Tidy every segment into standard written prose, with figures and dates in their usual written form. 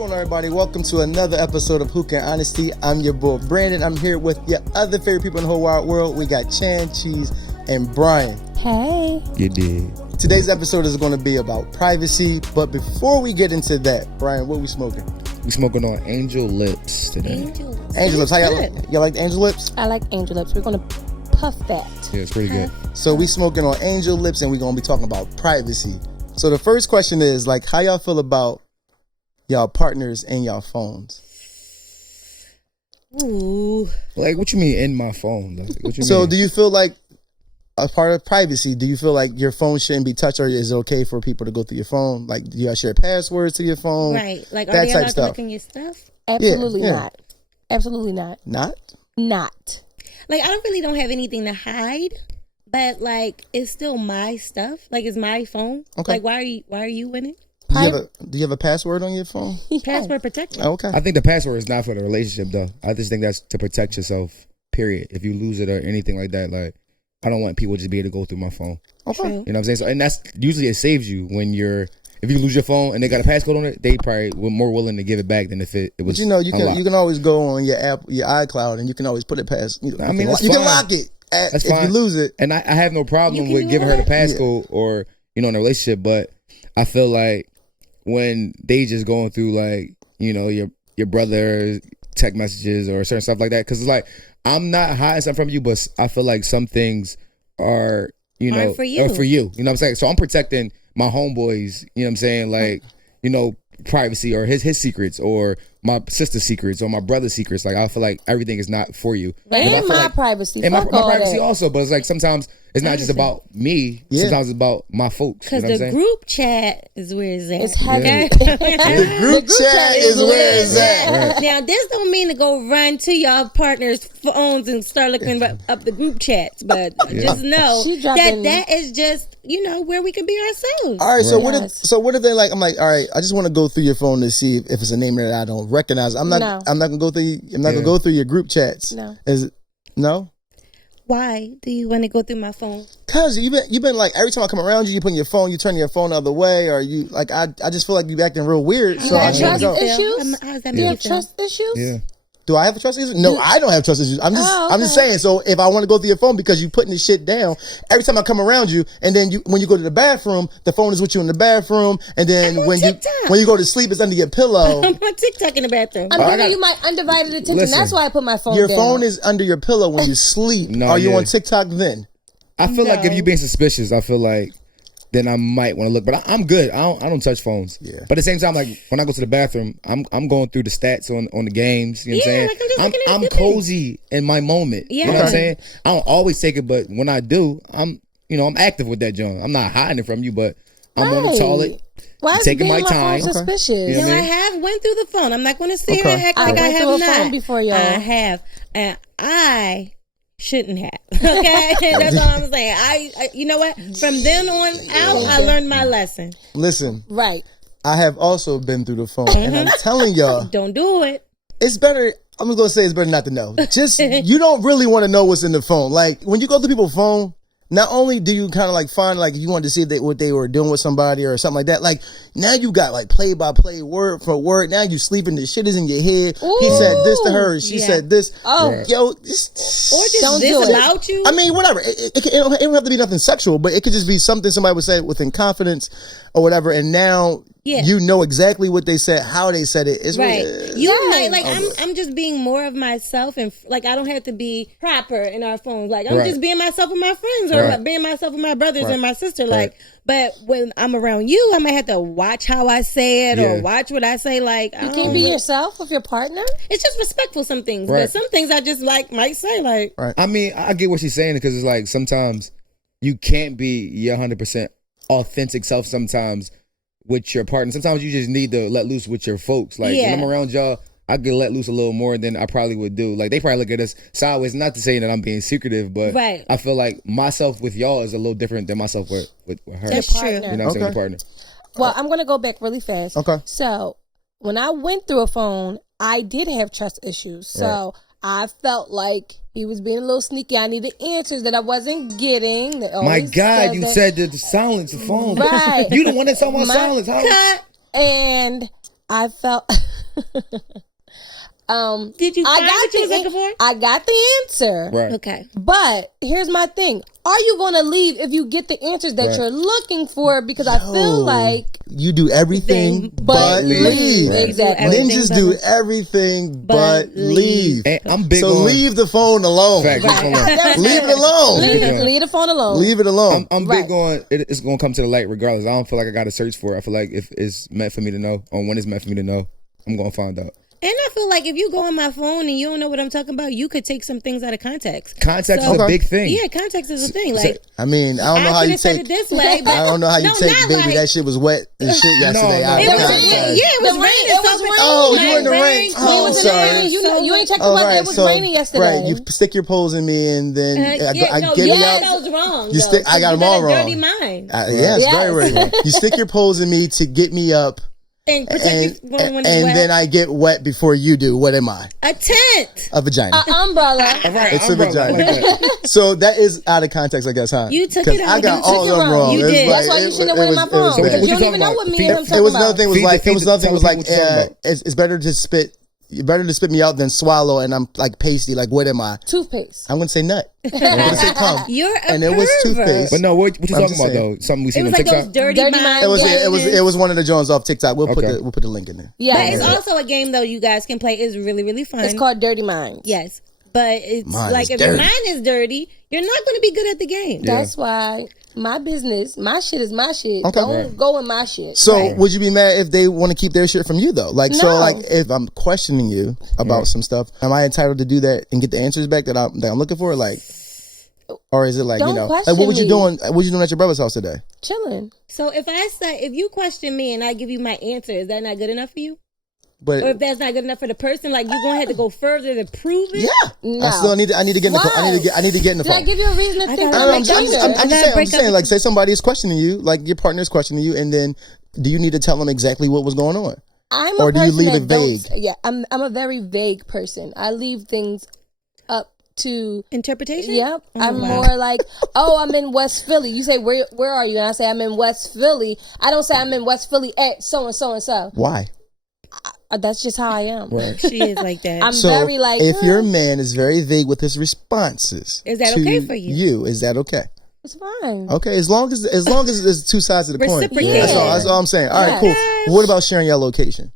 going on, everybody? Welcome to another episode of Hookah and Honesty. I'm your boy, Brandon. I'm here with your other favorite people in the whole wide world. We got Chan, Cheese, and Brian. Hey. You did. Today's episode is going to be about privacy. But before we get into that, Brian, what we smoking? We smoking on Angel Lips today. Angel Lips. How y'all like the Angel Lips? I like Angel Lips. We're going to puff that. Yeah, it's pretty good. So we smoking on Angel Lips, and we're going to be talking about privacy. So the first question is, like, how y'all feel about y'all partners and y'all phones? Ooh. Like, what you mean in my phone? Like, what you So mean? do you feel like, a part of privacy, do you feel like your phone shouldn't be touched, or is it okay for people to go through your phone? Like, do y'all share passwords to your phone? Right. Like, are That they type allowed to stuff. look in your stuff? Absolutely Yeah. not. Absolutely not. Not? Like, I don't have anything to hide, but like, it's still my stuff. Like, it's my phone. Okay. Like, why are you in it? Do you have a password on your phone? Password protection. Okay. I think the password is not for the relationship, though. I just think that's to protect yourself, period. If you lose it or anything like that, like, I don't want people just be able to go through my phone. Okay. True. You know what I'm saying? So, and that's usually it saves you when if you lose your phone and they got a passcode on it, they probably were more willing to give it back than if it was. But you know, you unlocked. can always go on your app, your iCloud, and you can always put it past. You I mean, that's you can fine. lock it That's if fine. you lose it. And I have no problem You with can giving do her the that. passcode or, in a relationship, but I feel like when they just going through, like, your brother's text messages or certain stuff like that, because it's like, I'm not hiding something from you, but I feel like some things are, Aren't for you. are for you. You know what I'm saying? So I'm protecting my homeboys, you know what I'm saying? Like, privacy or his secrets or my sister's secrets or my brother's secrets. Like, I feel like everything is not for you. And But I feel my like- privacy. and my Fuck all privacy that. also, but it's like sometimes it's not just about me. Yeah. Sometimes it's about my folks. Because you know what the I'm saying? group chat is where it's at. It's heavy. Okay? The group chat is where it's at. Now, this don't mean to go run to y'all partners' phones and start looking up the group chats, but just know She dropping- that is just, where we can be ourselves. All right, so Yes. what if they like? I'm like, all right, I just want to go through your phone to see if it's a name that I don't recognize. I'm not gonna go through. I'm not gonna go through your group chats. No. Is it no? Why do you want to go through my phone? Cause you've been like, every time I come around you putting your phone, you turn your phone the other way, or you like I just feel like you acting real weird. So I got can't trust go. issues? How does that Do you make you have feel? trust issues? Yeah. Do I have a trust issue? No, I don't have trust issues. I'm just okay. saying. So if I want to go through your phone because you putting this shit down every time I come around you, and then when you go to the bathroom, the phone is with you in the bathroom, and then I'm on when TikTok. you go to sleep, it's under your pillow. I'm on TikTok in the bathroom. I'm giving you my undivided attention. Listen. That's why I put my phone Your down. phone is under your pillow when you sleep. No, Are you yeah. on TikTok then? I feel like if you're being suspicious, I feel like then I might want to look. But I'm good. I don't touch phones. Yeah. But at the same time, like when I go to the bathroom, I'm going through the stats on the games. You know what I'm Yeah, saying? like, I'm just looking at I'm the thing. cozy in my moment. Yeah. You know what I'm Okay. saying? I don't always take it, but when I do, I'm active with that joint. I'm not hiding it from you, but I'm on the Right. toilet. Why is taking being my on time. phone suspicious? You know what I I mean? have went through the phone. I'm not going to sit here and act I like I went have through a not. phone before, y'all. I have, and I shouldn't have. Okay, that's all I'm saying. I you know what? From then on out, I learned my lesson. Listen, Right. I have also been through the phone, and I'm telling y'all, Don't do it. it's better. I'm just gonna say it's better not to know. Just you don't really want to know what's in the phone. Like when you go through people's phone, not only do you kind of like find like you want to see what they were doing with somebody or something like that. Like now you got like play by play, word for word. Now you sleeping, the shit is in your head. He said this to her, she Yeah. said this. Oh. Yo, Or just Don't this do it. about you. I mean, whatever. It don't have to be nothing sexual, but it could just be something somebody would say within confidence or whatever. And now Yeah. you know exactly what they said, how they said it. It's Right. really, You might like I'm just being more of myself, and like I don't have to be proper in our phones. Like I'm Right. just being myself with my friends or Right. being myself with my brothers Right. and my sister. Like, but when I'm around you, I might have to watch how I say it or Yeah. watch what I say. Like You can't be yourself with your partner? it's just respectful some things, Right. but some things I just might say like I mean, I get what she's saying because it's like sometimes you can't be your 100% authentic self sometimes with your partner. Sometimes you just need to let loose with your folks. Like Yeah. when I'm around y'all, I could let loose a little more than I probably would do. Like they probably look at us sideways. Not to say that I'm being secretive, but Right. I feel like myself with y'all is a little different than myself with her. That's Your true. partner. You know what I'm saying? Okay. Your partner. Well, I'm going to go back really fast. Okay. So, when I went through a phone, I did have trust issues. So, I felt like he was being a little sneaky. I needed answers that I wasn't getting. They My always God, you that. said that the silence, the phone. Right. You the one that's talking about My- silence. How? And I felt Did you find what you was looking for? I got the answer. Right. Okay. But here's my thing. Are you going to leave if you get the answers that you're looking for? Because I feel like you do everything but leave. Exactly. Ninjas do everything but leave. And I'm big so on leave the phone alone. Facts, Leave it alone. Leave the phone alone. Leave it alone. I'm big on it's gonna come to the light regardless. I don't feel like I gotta search for it. I feel like if it's meant for me to know, or when it's meant for me to know, I'm gonna find out. And I feel like if you go on my phone and you don't know what I'm talking about, you could take some things out of context. Context is a big thing. Yeah, context is a thing. Like, I mean, I don't know how you said take it this way, but I don't know how you take, baby. like, that shit was wet and shit yesterday. No. It was raining. Yeah, it was raining. Oh, you were in the rain. Oh, was in sorry. the rain. You ain't checked the weather. It was raining yesterday. Right, you stick your poles in me, and then I you get me got out. those wrong. You stick. I got them all wrong. Dirty mind. Yes, very right. You stick your poles in me to get me up. And protect you when it's and wet. then I get wet before you do. What am I? A tent. A vagina. Umbrella. Right, It's umbrella. a vagina. Like that. So that is out of context, I guess, huh? You took 'Cause it out. I got You all took of it them wrong. wrong. You It was did. like- That's why you shouldn't have it went in was- my it was phone. bad. Because you What don't you even know talking what about? me and him It talking was about. another thing. Was Feed like the- it was another thing. Was tell like people what you're talking it's better to spit. Better to spit me out than swallow, and I'm like pasty. Like what am I? Toothpaste. I'm gonna say nut. I'm gonna say cum. You're a And it was pervert. toothpaste. But no, what you I'm talking just about saying. though? Something we It seen was on like TikTok. those dirty Dirty mind mind. It was one of the Jones off TikTok. We'll put the link in there. Yeah. But it's also a game though you guys can play. It's really, really fun. It's called Dirty Minds. Yes. But it's Mine like is if your dirty. mind is dirty, you're not going to be good at the game. That's why my business, my shit is my shit. Okay. Don't go in my shit. So would you be mad if they want to keep their shit from you though? Like so, No. like if I'm questioning you about some stuff, am I entitled to do that and get the answers back that I'm looking for? Like, or is it like Don't like question what was you me. doing? What was you doing at your brother's house today? Chilling. So if you question me and I give you my answer, is that not good enough for you? But Or if that's not good enough for the person, like you're going to have to go further to prove it? yeah, No. I still need to get in the phone. I need to get in the Did I phone. give you a reason to think I that don't know, I'm I'm just saying, like, say somebody is questioning you, like your partner is questioning you, and then do you need to tell them exactly what was going on? I'm Or a do you person leave that it don't- vague? Yeah, I'm a very vague person. I leave things up to Interpretation? Yep. Oh, I'm wow. more like, oh, I'm in West Philly. You say, where are you? And I say, I'm in West Philly. I don't say I'm in West Philly at so and so and so. Why? That's just how I am. She is like that. I'm So very like, if your man is very vague with his responses, Is that to okay for you? is that okay? it's fine. Okay, as long as there's two sides of the coin. Reciprocate. That's all I'm saying. All right, cool. What about sharing your location?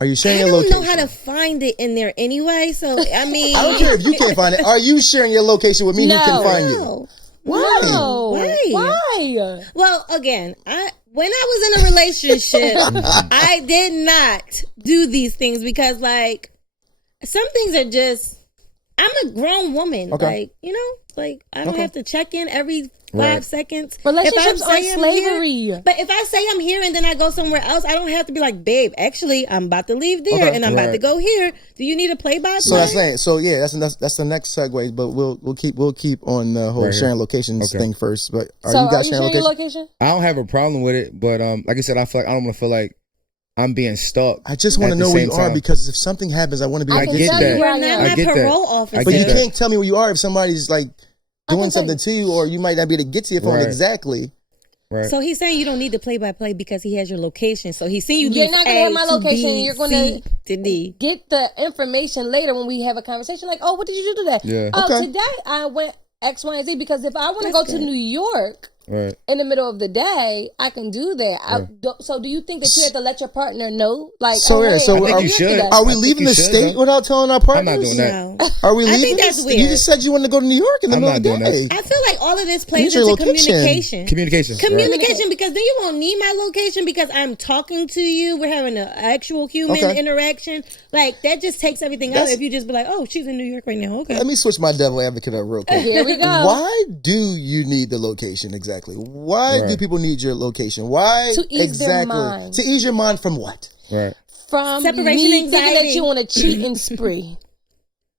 Are you sharing I your don't location? know how to find it in there anyway, so I mean... I don't care if you can't find it. Are you sharing your location with me? No. Who can find you? No. Why? No. Why? Why? Well, again, when I was in a relationship, I did not do these things because, like, some things are just. I'm a grown woman, Okay. like I don't have to check in every 5 Right. seconds. Relationships If I are say I'm slavery. here- but if I say I'm here and then I go somewhere else, I don't have to be like, babe, actually, I'm about to leave there Okay. and I'm about to Right. go here. Do you need a play-by-play? So that's saying. So yeah, that's the next segue. But we'll keep on the whole Right here. sharing locations Okay. thing first. But are So you guys sharing your location? location? I don't have a problem with it, but like I said, I don't want to feel like I'm being stuck. I just want to at the know where same you are time. because if something happens, I want to be I like, can get tell that. you We're where I not am. I my get that. parole officer. But you get that. can't tell me where you are if somebody's like doing can tell something you. to you, or you might not be able to get to your phone Right. exactly. Right. So he's saying you don't need the play-by-play because he has your location. So he's saying you You're leave not gonna A have my to location. B, You're gonna C to D. get the information later when we have a conversation. Like, oh, what did you do today? Yeah. Oh, Okay. today I went X, Y, and Z because if I want to That's go good. to New York Right. in the middle of the day, I can do that. So do you think that you have to let your partner know? Like, So, oh, yeah, hey, so I'm I think going you should. today. Are we I think leaving you the should, state though. without telling our partners? I'm not doing that. No. Are we I leaving? think that's You weird. just said you wanted to go to New York in the I'm middle not of the doing day. I feel like all of this plays Use your into location. communication. Communication. Communication, because then you won't need my location because I'm talking to you. We're having an actual human Okay. interaction. Like, that just takes everything out if you just be like, oh, she's in New York right now. Okay. Let me switch my devil advocate up real quick. Here we go. Why do you need the location exactly? Why do Right. people need your location? Why To ease their exactly? mind. To ease your mind from what? Right. From Separation me thinking anxiety. that you want to cheat and spree.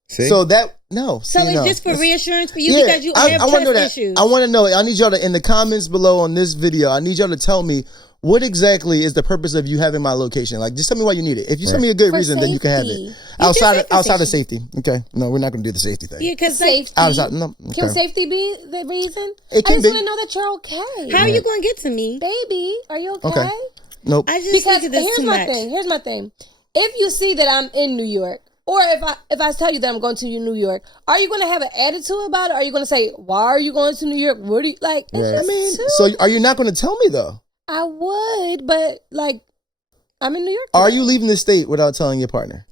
See? So that no. So see, it's no. just for reassurance for you Yeah, because you I have wanna trust know that. issues. I want to know. I need y'all to in the comments below on this video. I need y'all to tell me what exactly is the purpose of you having my location. Like, just tell me why you need it. If you tell me a good For reason, then you can have safety. it. can say for Outside of safety. Okay. No, we're not going to do the safety thing. Yeah, because Safety. Outside. No. Can Okay. safety be the reason? It can I just be. want to know that you're okay. how are you going to get to me? Baby, are you okay? Okay. Nope. I just Because think that's here's too my much. thing. Here's my thing. if you see that I'm in New York, or if I tell you that I'm going to New York, are you going to have an attitude about it? Are you going to say, why are you going to New York? What do you like? I mean, so are you not going to tell me though? I would, but like, I'm in New York. Are you leaving the state without telling your partner?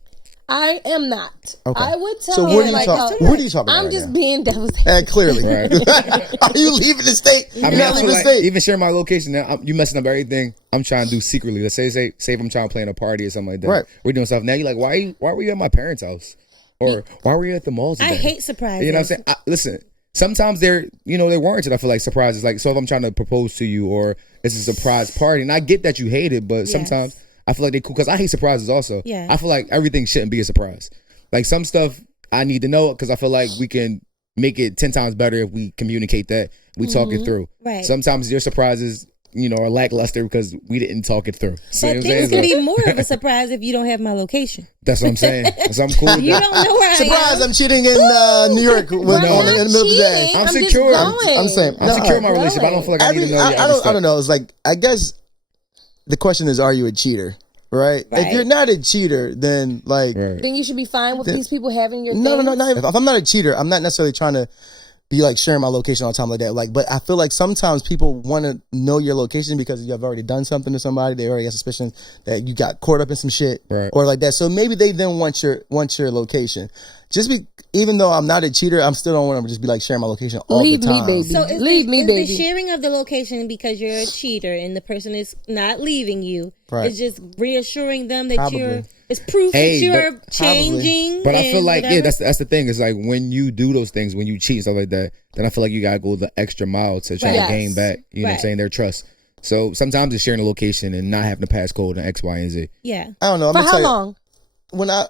I am not. Okay. I would tell So him. what are you like, talking? What are you talking about? I'm right just now? being devil's Clearly. Right. Are you leaving the state? I You're mean, not I leaving feel the like state. even sharing my location now, you messing up everything I'm trying to do secretly. Let's say if I'm trying to plan a party or something like that. Right. We're doing stuff now. You're like, why were you at my parents' house? Or why were you at the mall today? I hate surprises. You know what I'm saying? Listen, sometimes they're warranted. I feel like surprises. Like, so if I'm trying to propose to you or it's a surprise party, and I get that you hate it, but sometimes I feel like they cool because I hate surprises also. Yeah. I feel like everything shouldn't be a surprise. Like some stuff I need to know because I feel like we can make it 10 times better if we communicate that, we talk it through. Right. Sometimes your surprises, are lackluster because we didn't talk it through. So, But things can be more of a surprise if you don't have my location. that's what I'm saying. So I'm cool with You that. don't know where I Surprise! am. I'm cheating in New York in the middle of the day. I'm just secure. going. I'm saying I'm secure in my relationship. I don't feel like I need to know your I don't know. It's like, I guess the question is, are you a cheater? Right? Right. If you're not a cheater, then like, Right. Then you should be fine with these people having your no, things. not even, if I'm not a cheater, I'm not necessarily trying to be like sharing my location all the time like that. Like, but I feel like sometimes people want to know your location because you have already done something to somebody. They already have suspicion that you got caught up in some shit Right. or like that. So maybe they then want your location. Even though I'm not a cheater, I'm still don't want to just be like sharing my location all Leave the me, time. baby. So is Leave the, me, is baby. the sharing of the location because you're a cheater and the person is not leaving you? Right. It's just reassuring them that Probably. it's proof Hey, that you're but- changing. But I feel and like, whatever. that's the thing. It's like when you do those things, when you cheat and stuff like that, then I feel like you gotta go the extra mile to try Right. to gain back, you know what I'm Right. saying, their trust. So sometimes it's sharing a location and not having the passcode and X, Y, and Z. Yeah. I don't know. I'm For gonna how tell you, long? when I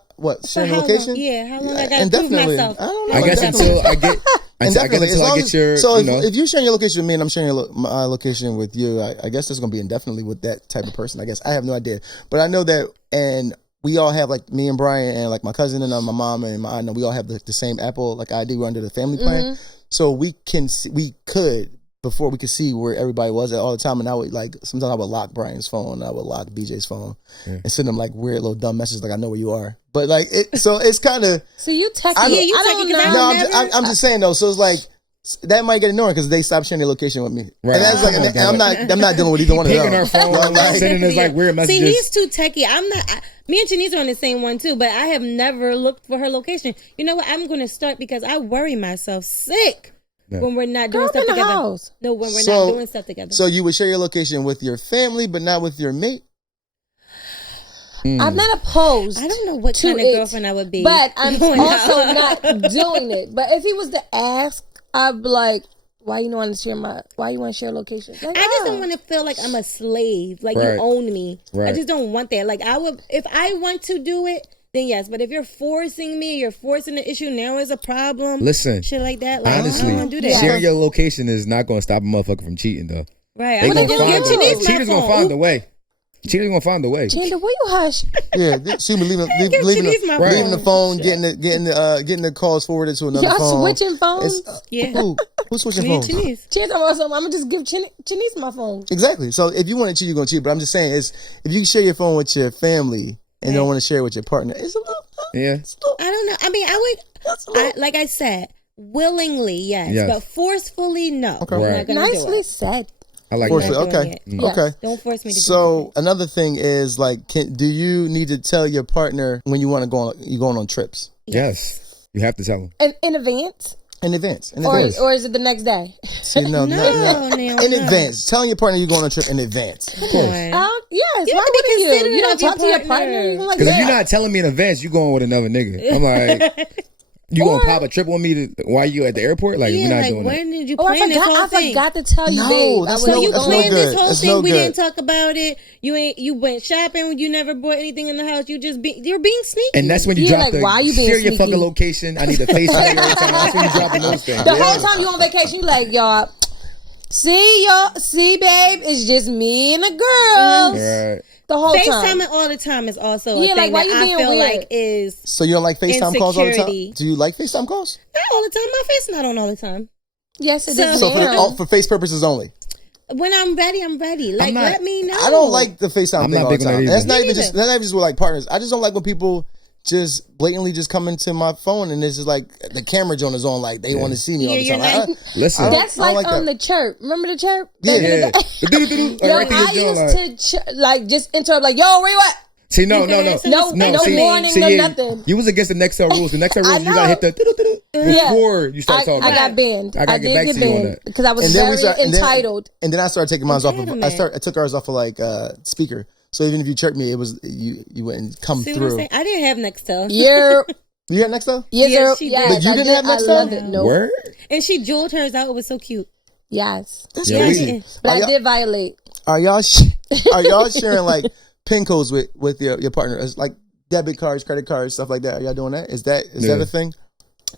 sharing the how location? long? Yeah, how long I gotta And prove definitely, myself? I don't know. I like, guess definitely. until I get, And definitely, until as I long get as- your, so you know. if you're sharing your location with me and I'm sharing my location with you, I guess it's gonna be indefinitely with that type of person. I guess I have no idea, but I know that, and we all have, like, me and Brian and like my cousin and my mom and my aunt, we all have the same Apple like ID. We're under the family plan, so we could before we could see where everybody was at all the time. And I would sometimes I would lock Brian's phone, I would lock BJ's phone, and send them like weird little dumb messages like I know where you are. But like so it's kind of. So you techie. Yeah, you I techie, don't 'cause know. No, I'm just saying though. So it's like that might get annoying because they stopped sharing their location with me, Right. and that's like, and I'm not dealing with either one of them. Picking our phone, Like, sending us like weird See, messages. he's too techie. I'm not. Me and Janice are on the same one too, but I have never looked for her location. You know what? I'm going to start because I worry myself sick when we're not doing Girl, stuff I'm in the together. house. No, when we're So- not doing stuff together. So you would share your location with your family, but not with your mate. I'm not opposed. I don't know what to kind of it, girlfriend I would be, but I'm going also out. not doing it. But if he was to ask, I'd be like, "Why you want to share why you want to share location?" Like, I just oh. don't want to feel like I'm a slave, like Right. you own me. I Right. just don't want that. Like I would, if I want to do it, then yes. But if you're forcing me, you're forcing the issue. Now is a problem. Listen, Shit like that. Like, I honestly, don't want to do that. sharing your location is not going to stop a motherfucker from cheating, though. Right. They I'm gonna gonna find give Janice my cheaters gonna phone. find a way. Cheaters gonna find a way. Janda, will you hush? Yeah, she been leaving Janice my leaving the phone, phone. getting the calls forwarded to another Y'all phone. switching phones? Yeah. Who's switching Me and phones? Janice. Chance, I'm gonna just give Janice my phone. Exactly. So if you want to cheat, you're gonna cheat. But I'm just saying, is if you share your phone with your family and don't want to share it with your partner, it's a little. Yeah. I don't know. I mean, like I said, willingly, yes, Yes. but forcefully, no. Okay. I'm Right. not gonna do Nicely it. said. I like Forcefully, that. Not doing okay, it. okay. Don't force me to do So another thing is like, do you need to tell your partner when you want to go going on trips Yes. You have to tell them. In advance, in advance? In or advance. is it the next day? See, no, now, in no. advance. Telling your partner you're going on a trip in advance. Come on. Yes. You Why have to be wouldn't you? considerate You don't of your talk to your partner. partner. You're like, Because if yeah. you're not telling me in advance, you going with another nigga. I'm like, you gonna pop a trip on me while you at the airport? Like, Yeah, we're not like doing when that. did you Oh, plan this whole I thing? forgot to tell you, No, babe. that's I no- So you that's no planned this good. whole That's thing. no We good. didn't talk about it. You went shopping. You never bought anything in the house. You're being sneaky. And that's when you Yeah, drop like, why you being share your sneaky? fucking location. I need to FaceTime you every time. That's when you dropping those things. The whole time you on vacation, you like, y'all. See, babe, it's just me and a girl. Right. The whole time. FaceTiming all the time is also a Yeah, like, thing why that you I being feel weird? like is So you don't like FaceTime calls all the time? Insecurity. Do you like FaceTime calls? not all the time. My face not on all the time. Yes, it is So now. for face purposes only. When I'm ready, I'm ready. Like, let me know. I don't like the FaceTime thing all the time. That's not even just with like partners. I just don't like when people just blatantly just come into my phone and it's just like the camera joint is on, like they want to see me all the time. Listen, that's like on the chirp. Remember the chirp? Yeah. I used to just interrupt like, yo, where you at? See, no warning, no nothing. You was against the Nextel rules. The Nextel rules, you gotta hit the before you start talking. I got banned. I gotta get back to you on that because I was very entitled. And then I started taking mine off. I took ours off of like speaker. So even if you chirped me, it was you wouldn't come through. I didn't have Nextel. You had Nextel? Yes, she did. But you didn't have Nextel? I loved it. No. Word? And she jeweled hers out. It was so cute. Yes. That's crazy. But I did violate. Are y'all sharing like PIN codes with your partner? It's like debit cards, credit cards, stuff like that. Are y'all doing that? Is that a thing?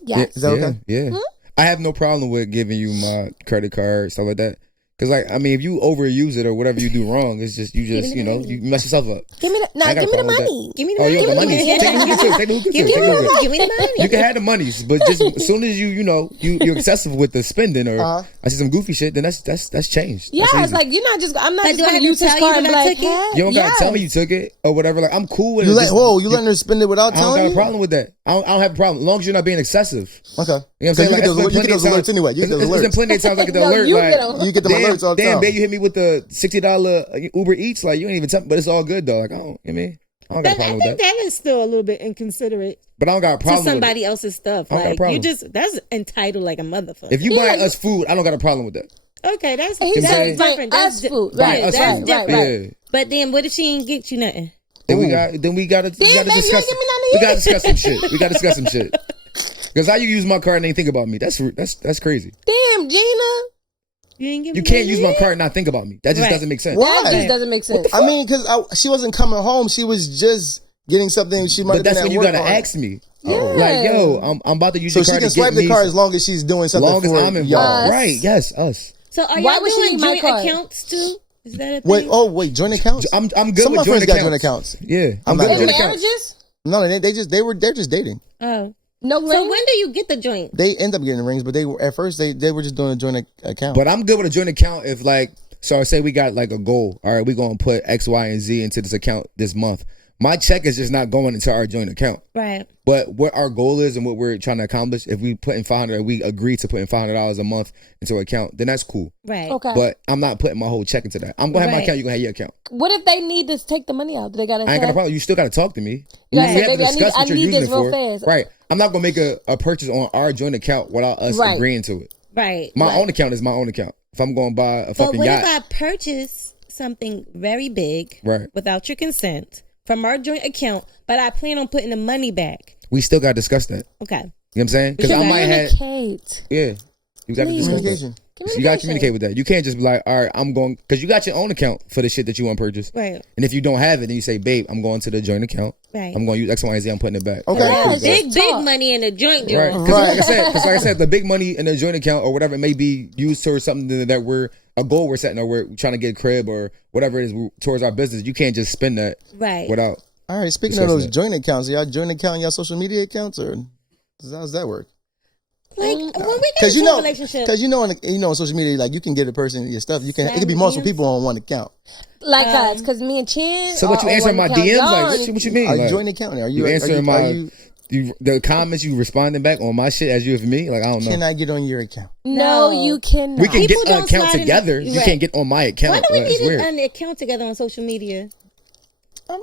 Yes. Is that okay? Yeah. I have no problem with giving you my credit card, stuff like that. Cause like, I mean, if you overuse it or whatever you do wrong, it's just, you know, you mess yourself up. Give me the money. Give me the money. Oh, you have the money. Take the hookah too. Give me the money. You can have the monies, but just as soon as you're excessive with the spending or I see some goofy shit, then that's changed. Yeah, it's like I'm not just gonna use this card and be like, hey. You don't gotta tell me you took it or whatever. Like, I'm cool with it. You letting her spend it without telling you? I don't got a problem with that. I don't have a problem as long as you're not being excessive. Okay. You know what I'm saying? You get those alerts anyway. You get those alerts. There's been plenty of times I get the alert. You get them alerts all the time. Damn, babe, you hit me with the $60 Uber Eats. Like, you ain't even tell me, but it's all good though. Like, I don't got a problem with that. That is still a little bit inconsiderate. But I don't got a problem to somebody else's stuff. Like, that's entitled like a motherfucker. If you buy us food, I don't got a problem with that. Okay, that's different. That's food. Right, that's different. Right. But then what if she ain't get you nothing? Then we gotta discuss some shit. We gotta discuss some shit. Because how you use my card and ain't think about me? That's crazy. Damn, Gina. You can't use my card and not think about me. That just doesn't make sense. Why? That just doesn't make sense. I mean, because she wasn't coming home. She was just getting something. She might. But that's when you gotta ask me. Yeah. Like, yo, I'm about to use your card. So she can swipe the card as long as she's doing something. As long as I'm involved. Right? Yes, us. So are y'all doing joint accounts too? Is that a thing? Wait, joint accounts? I'm good with joint accounts. Got joint accounts. Yeah, I'm good with joint accounts. No, they're just dating. Oh. No ring? So when do you get the joint? They end up getting rings, but at first they were just doing a joint account. But I'm good with a joint account if like, so I say we got like a goal. All right, we're gonna put X, Y, and Z into this account this month. My check is just not going into our joint account. Right. But what our goal is and what we're trying to accomplish, if we put in $500, we agree to put in $500 a month into an account, then that's cool. Right. Okay. But I'm not putting my whole check into that. I'm gonna have my account. You're gonna have your account. What if they need to take the money out? Do they gotta? I ain't got a problem. You still gotta talk to me. You We gotta say, have to baby, discuss what you're using it for. Fast. Right. I'm not gonna make a purchase on our joint account without us agreeing to it. Right. My own account is my own account. If I'm going to buy a fucking yacht. But what if I purchase something very big without your consent from our joint account, but I plan on putting the money back? We still got to discuss that. Okay. You know what I'm saying? Because I might have. Yeah. You got to discuss that. You got to communicate with that. You can't just be like, all right, I'm going, because you got your own account for the shit that you want to purchase. Right. And if you don't have it, then you say, babe, I'm going to the joint account. Right. I'm going to use X, Y, and Z. I'm putting it back. Okay. Right, big money in the joint. Right. Because like I said, the big money in the joint account or whatever it may be used towards something that we're, a goal we're setting or we're trying to get a crib or whatever it is towards our business. You can't just spend that without. All right. Speaking of those joint accounts, y'all joint account y'all social media accounts or how does that work? Like when we get into a relationship, because on social media, like you can get a person your stuff. It could be multiple people on one account. Like us, because me and Chan. So what you answering my DMs? Like what you mean? Are you joint accounting? Are you answering the comments? You responding back on my shit as you for me? Like I don't know. Can I get on your account? No, you cannot. We can get an account together. You can't get on my account. Why do we need an account together on social media?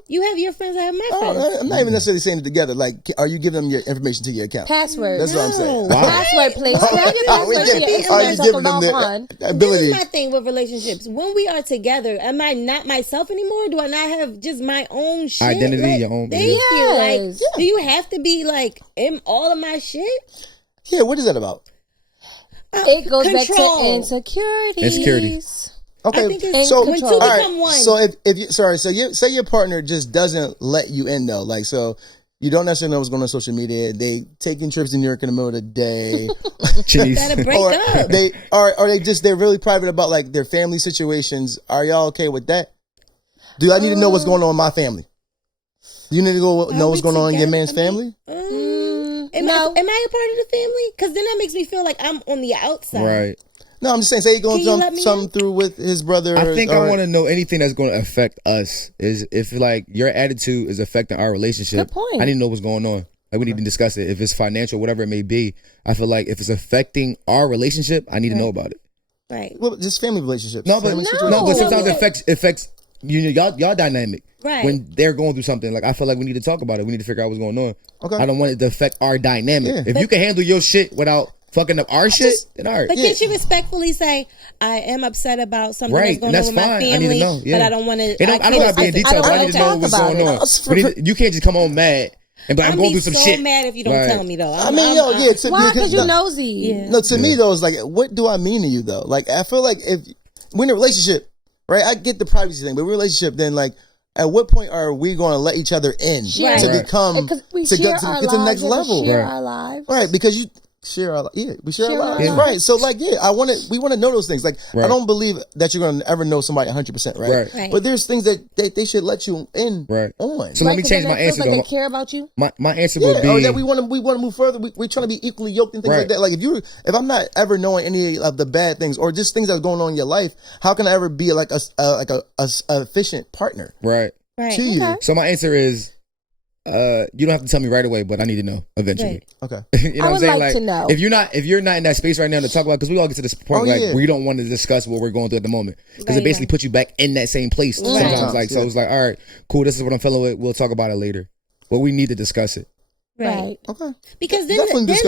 You have your friends, I have my friends. I'm not even necessarily saying it together. Like, are you giving them your information to your account? Password. That's what I'm saying. Wow. Password, please. Can I get password? Are you giving them their ability? This is my thing with relationships. When we are together, am I not myself anymore? Do I not have just my own shit? Identity, like, your own. Thank you. Like, do you have to be like in all of my shit? Yeah. What is that about? It goes back to insecurities. Okay, I think it's when two become one. So if you say your partner just doesn't let you in though, like so you don't necessarily know what's going on social media. They taking trips to New York in the middle of the day. Gotta break up. They're really private about like their family situations. Are y'all okay with that? Do I need to know what's going on in my family? Do you need to know what's going on in your man's family? Am I a part of the family? Because then that makes me feel like I'm on the outside. Right. No, I'm just saying, say he going Can you let me something through with his brother. I think I want to know anything that's going to affect us. Is if like your attitude is affecting our relationship. Good point. I need to know what's going on. Like we need to discuss it. If it's financial, whatever it may be, I feel like if it's affecting our relationship, I need to know about it. Right. Well, just family relationships. No, but Family sometimes it affects y'all dynamic. Right. When they're going through something, like I feel like we need to talk about it. We need to figure out what's going on. Okay. I don't want it to affect our dynamic. Yeah. If you can handle your shit without fucking up our shit, then all right. But can't you respectfully say, I am upset about something Right, that's going and that's on with my fine. I family, need to know. Yeah. but I don't want to. I don't gotta be in detail, but I need to know what's going on. You can't just come home mad and be like, I'm going through some so shit. mad if you don't tell me though. I mean, Why? Because you're nosy. Yeah. No, to me though, it's like, what do I mean to you though? Like, I feel like if we're in a relationship, right? I get the privacy thing, but we're in a relationship, then like, at what point are we going to let each other in Right. to become Because we to share get to our get to the lives next level? and share our lives. Right, because you share our we share our lives. lives. Right. So like, yeah, we want to know those things. Like, Right. I don't believe that you're going to ever know somebody 100%, right? Right. But there's things that they should let you in Right. on. So let me change my answer Like though. they care about you. My answer Yeah, would be or that we want to move further. We're trying to be equally yoked and things Right. like that. Like if I'm not ever knowing any of the bad things or just things that are going on in your life, how can I ever be like a efficient partner right. Right. to you? So my answer is, you don't have to tell me right away, but I need to know eventually. Right. Okay. You know I what I'm would saying? like to know. If you're not in that space right now to talk about, because we all get to this point we don't want to discuss what we're going through at the moment, because it basically puts you back in that same place sometimes. Like so, it's like, all right, cool. This is what I'm feeling with. We'll talk about it later, but we need to discuss it. Right. Okay. Because then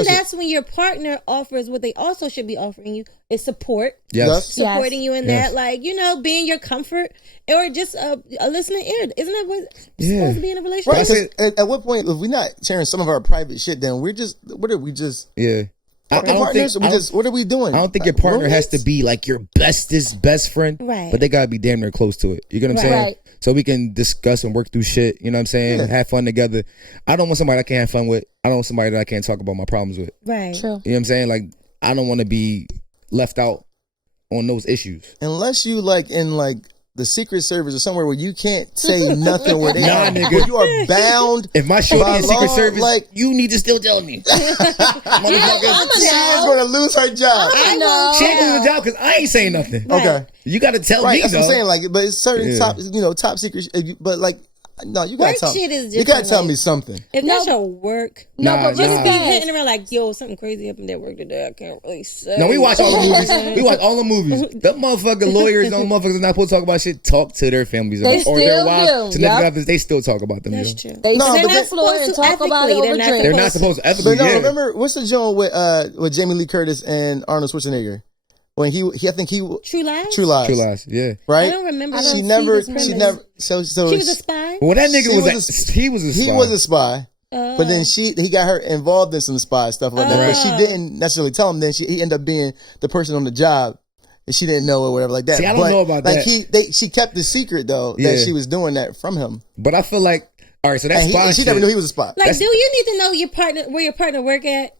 that's when your partner offers what they also should be offering you is support. Yes. Supporting you in that, like, being your comfort or just a listening ear. Isn't that what it's supposed to be in a relationship? Right. At what point, if we're not sharing some of our private shit, then what are we just? Yeah. I don't think, what are we doing? I don't think your partner has to be like your bestest best friend, Right. but they gotta be damn near close to it. You get what I'm saying? Right. So we can discuss and work through shit. You know what I'm saying? Yeah. Have fun together. I don't want somebody I can't have fun with. I don't want somebody that I can't talk about my problems with. Right. True. You know what I'm saying? Like, I don't want to be left out on those issues. Unless you like in like the Secret Service or somewhere where you can't say nothing where they Nah, are. nigga. Where you are bound. If my shorty by in Secret law, Service, like you need to still tell me. Motherfucker. she is going to lose her job. I know. She ain't doing the job because I ain't saying nothing. Okay. You got to tell Right, me, that's though. what I'm saying. Like, but it's certain Yeah. top secret. But like, no, you gotta Work tell shit is you gotta different, tell like- me something. If that's your work, No, but really nah. be fast. hitting around like, yo, something crazy happened at work today. I can't really say. No, we watch all the movies. We watch all the movies. The motherfucking lawyers, them motherfuckers not supposed to talk about shit. Talk to their families They or their still wives. do. Significant Yep. others, they still talk about them. That's yo. true. They No, sit but on they- the floor and supposed to talk about it ethically, over they're not drinks. They're not supposed to ethically. But no, Yeah. remember what's the joint with Jamie Lee Curtis and Arnold Schwarzenegger when he I think he True Lies. True Lies, True Lies. Yeah. right? I don't remember. She see never this premise. so She was a spy. Well, that nigga She was was he was a spy. he was a spy. But then he got her involved in some spy stuff like that. But she didn't necessarily tell him. Then he ended up being the person on the job, and she didn't know or whatever like that. See, I don't but, know about like that. she kept the secret though Yeah. that she was doing that from him, But I feel like, all right, so that's and spy she shit. never knew he was a spy. Like, do you need to know your partner where your partner work at?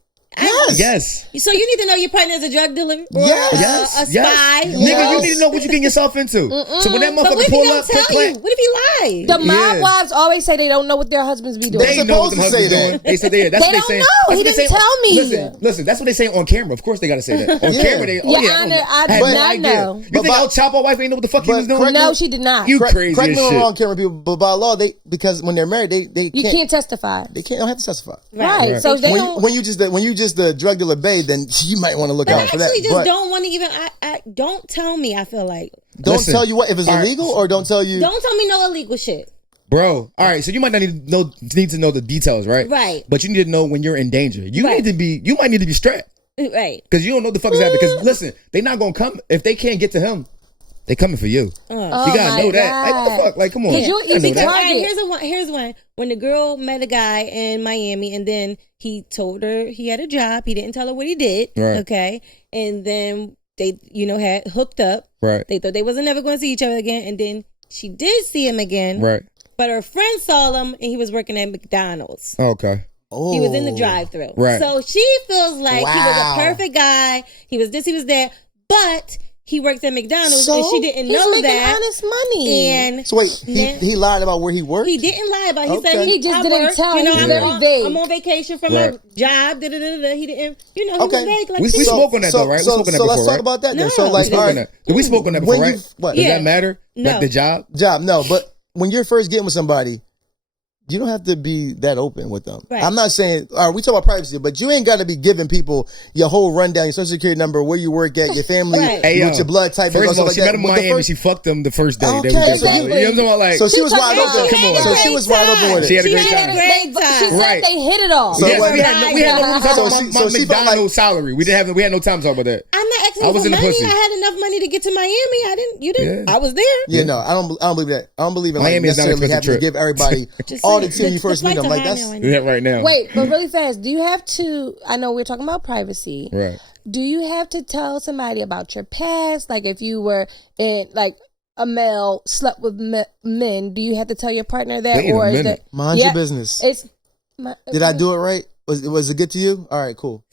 Yes. So you need to know your partner is a drug dealer or Yes. a spy. Nigga, you need to know what you getting yourself into. So when that But what motherfucker if he pull don't up, tell click, you? What if he lied? The mob Yeah. wives always say they don't know what their husbands be doing. they know what supposed the to say husband's doing. that. They said that's They what they don't saying. know. That's He what they didn't say tell me. Listen, that's what they say on camera. Of course they gotta say that. On Yeah. camera, they, Your Honor, I did had no not idea. know. You But think by- El Chapo wife ain't know what the fuck he but was doing? correct No, she did not. You Correct crazy me as if I'm shit. wrong, camera people, but by law because when they're married they You can't testify. don't have to testify. Right. So they don't. When you just the drug dealer babe, then you might want to look But I out for that. actually just But don't want to even. I don't tell me. I feel like don't Listen. tell you what if it's All right. illegal or don't tell you. don't tell me no illegal shit. Bro, all right, so you might not need to know the details, right? Right. But you need to know when you're in danger. You Right. you might need to be strapped. Right. Because you don't know what the fuck is happening. Because listen, they not gonna come if they can't get to him. They coming for you. Oh You gotta my know that. Like what the God. fuck? Like come on. 'Cause you're You gotta know easy that. All right, target. here's one. When the girl met a guy in Miami, and then he told her he had a job. He didn't tell her what he did. Right. Okay. And then they, had hooked up. Right. They thought they wasn't never going to see each other again. And then she did see him again. Right. But her friend saw him, and he was working at McDonald's. Okay. Oh. He was in the drive-thru. Right. So she feels like he was Wow. a perfect guy. He was this, he was that. But he works at McDonald's So? and she didn't He's know making that. honest money. And So wait, he lied about where he worked? he didn't lie about it. He Okay. said He just I didn't work, tell. You know, He was I'm, very on, vague. I'm on vacation from Right. a job. He didn't. You know, he Okay. was vague. Like We this. spoke on that though, right? We spoke on that so before, let's talk right? about that then. No. So We like, spoke all on right, that. Did we spoke on that when before, you right? what? Does Yeah. that matter? No. Like the job? Job, no, but when you're first getting with somebody, you don't have to be that open with them. Right. I'm not saying, all right, we talk about privacy, but you ain't got to be giving people your whole rundown, your social security number, where you work at, your family, Right. Hey, what your blood type is, First or of all, something she like met that. him in But the Miami. first- She fucked him the first day. Okay, That we did exactly. something. You know what I'm talking about? Like, so she was She wide took open. it. She had a So she great was wide open with She it. had a great She had time. a great time. She said Right. they hit it off. So yes, what- we had no room to talk So about she- my so she felt McDonald's like- salary. We had no time to talk about that. I'm not asking I you was for in the money. pussy. I had enough money to get to Miami. You didn't. Yeah. I was there. Yeah, no, I don't believe that. I don't believe in like Miami is not an necessarily having expensive to give everybody Just all saying. the till you first meet flights them. are Like high that's now, I know. Do that right now. Wait, but really fast, do you have to, I know we're talking about privacy. Right. Do you have to tell somebody about your past? Like if you were in, like a male slept with men, do you have to tell your partner that? Wait a or is minute. that, mind your business. It's, Did I do it right? Was it good to you? All right, cool.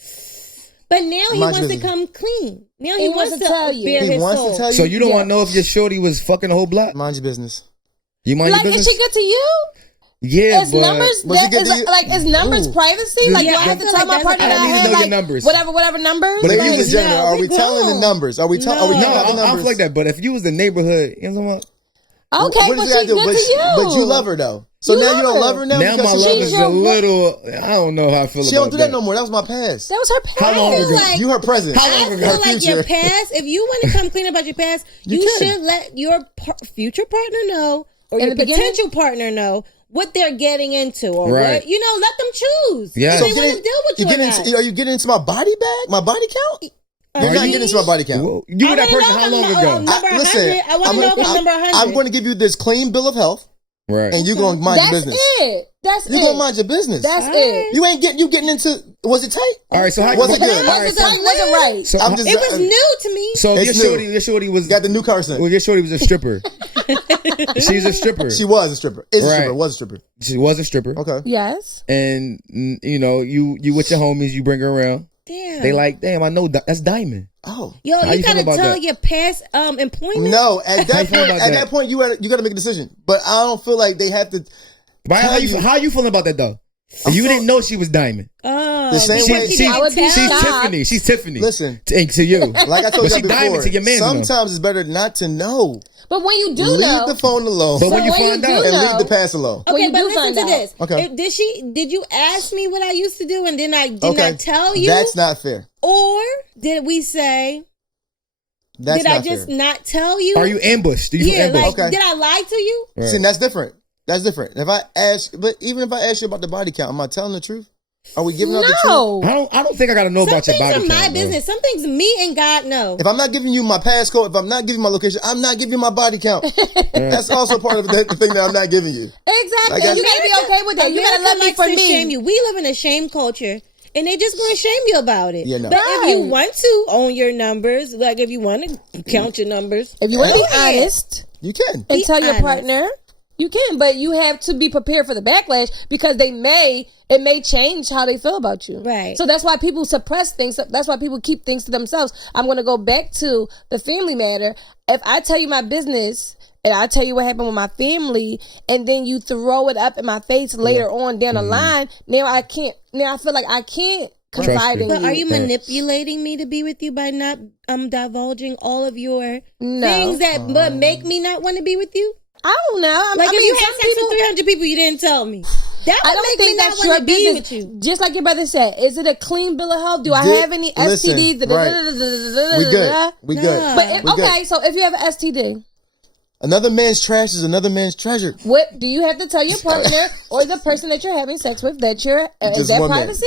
But now he Mind wants your to business. come clean. Now He he wants wants to tell you. bare He his wants soul. to tell you. So you don't Yeah. want to know if your shorty was fucking the whole block? Mind your business. You mind like, your is business? she good to you? Yeah, Is but numbers Was she that good is to you? like is numbers Ooh. privacy? Like Yeah, do I I have to feel tell like my that's- partner I that don't need to I have know your like numbers. whatever numbers? But if Ladies you and was- gentlemen, No, are we we telling the grown. numbers? Are we No. talking no, about the I don't numbers? feel like that. But if you was the neighborhood, you know what I'm talking Okay, What but does she that do? good But, to you. but you love her though. So You now love you don't her. love her now. about? Now because my she- love she's is your a little. I don't know how I feel She about don't do that no more. That was my past. That was her past. How long I feel ago? like You her present. How long I ago? feel Her like your future. past. If you want to come clean about your past, You you can. should let your future partner know or In your the beginning? potential partner know what they're getting into, or Right. what let them choose. Yeah. If So they want to deal with you or not. Are you getting into my body bag? My body count? You're Are not you- getting into my body count. Well, you were that wanna person know how if long I'm ago? number 100. I want to know if I'm number 100. I'm going to give you this clean bill of health, Right. and you're going to mind your That's business. it. That's You're it. going to mind your business. That's All it. You ain't getting into. Was it tight? All right. So how Was it good? All right, Wasn't right, wasn't right. so, I'm just. It was new to me. so It's your shorty was got the new Carson. well, your shorty was a stripper. She's a stripper. She was a stripper. Is a Right. stripper. Was a stripper. She was a stripper. Okay. Yes. And you know, you with your homies, you bring her around. Damn. They like, damn, I know that's Diamond. Oh. Yo, How you you feel gotta about tell that? your past employment. No, at How that you feel point, about at that? that point, you got to make a decision. But I don't feel like they have to. But Tell you- how you feeling about that though? You didn't know she was Diamond. Oh, The same way- She's I would be shocked. Tiffany. She's Tiffany. Listen. To you. Like I told But you she Diamond before, to your man. sometimes it's better not to know. But when you do Leave know, the phone alone But when you when you find do out, and know- leave the past alone. when Okay, you but do listen find to out. this. Okay. Did you ask me what I used to do and then I did Okay. not tell you? That's not fair. Or did we say, That's did I not just fair. not tell you? are you ambushed? Do you feel Yeah, ambushed? like, Okay. did I lie to you? Right. See, that's different. That's different. If I ask, but even if I ask you about the body count, am I telling the truth? Are we giving out the truth? No. I don't think I gotta know Some about your things body are my count, bro. business. Some things me and God know. If I'm not giving you my passcode, if I'm not giving you my location, I'm not giving you my body count. That's also part of the thing that I'm not giving you. Exactly. Like I- You gotta be okay with that. You gotta America let me likes for to me. shame you. We live in a shame culture. And they just gonna shame you about it. Yeah, no. But if you Right. want to own your numbers, like if you want to count your numbers, If you want to go be ahead. honest You can. and Be tell your honest. partner, you can, but you have to be prepared for the backlash because it may change how they feel about you. Right. So that's why people suppress things. That's why people keep things to themselves. I'm going to go back to the family matter. If I tell you my business and I tell you what happened with my family and then you throw it up in my face later on down the line, now I feel like I can't confide in you. you. But are you manipulating me to be with you by not divulging all of your No. things that but make me not want to be with you? I don't know. Like I if mean, you had some sex people- with 300 people, you didn't tell me. That I would don't make me think not that's want your to be business. with you. Just like your brother said, is it a clean bill of health? Do I Did- have any listen, STDs? We good. We good. No. But We good. okay, so if you have an STD, Another man's trash is another man's treasure. what do you have to tell your partner or the person that you're having sex with that you're? Is Just that one man. privacy?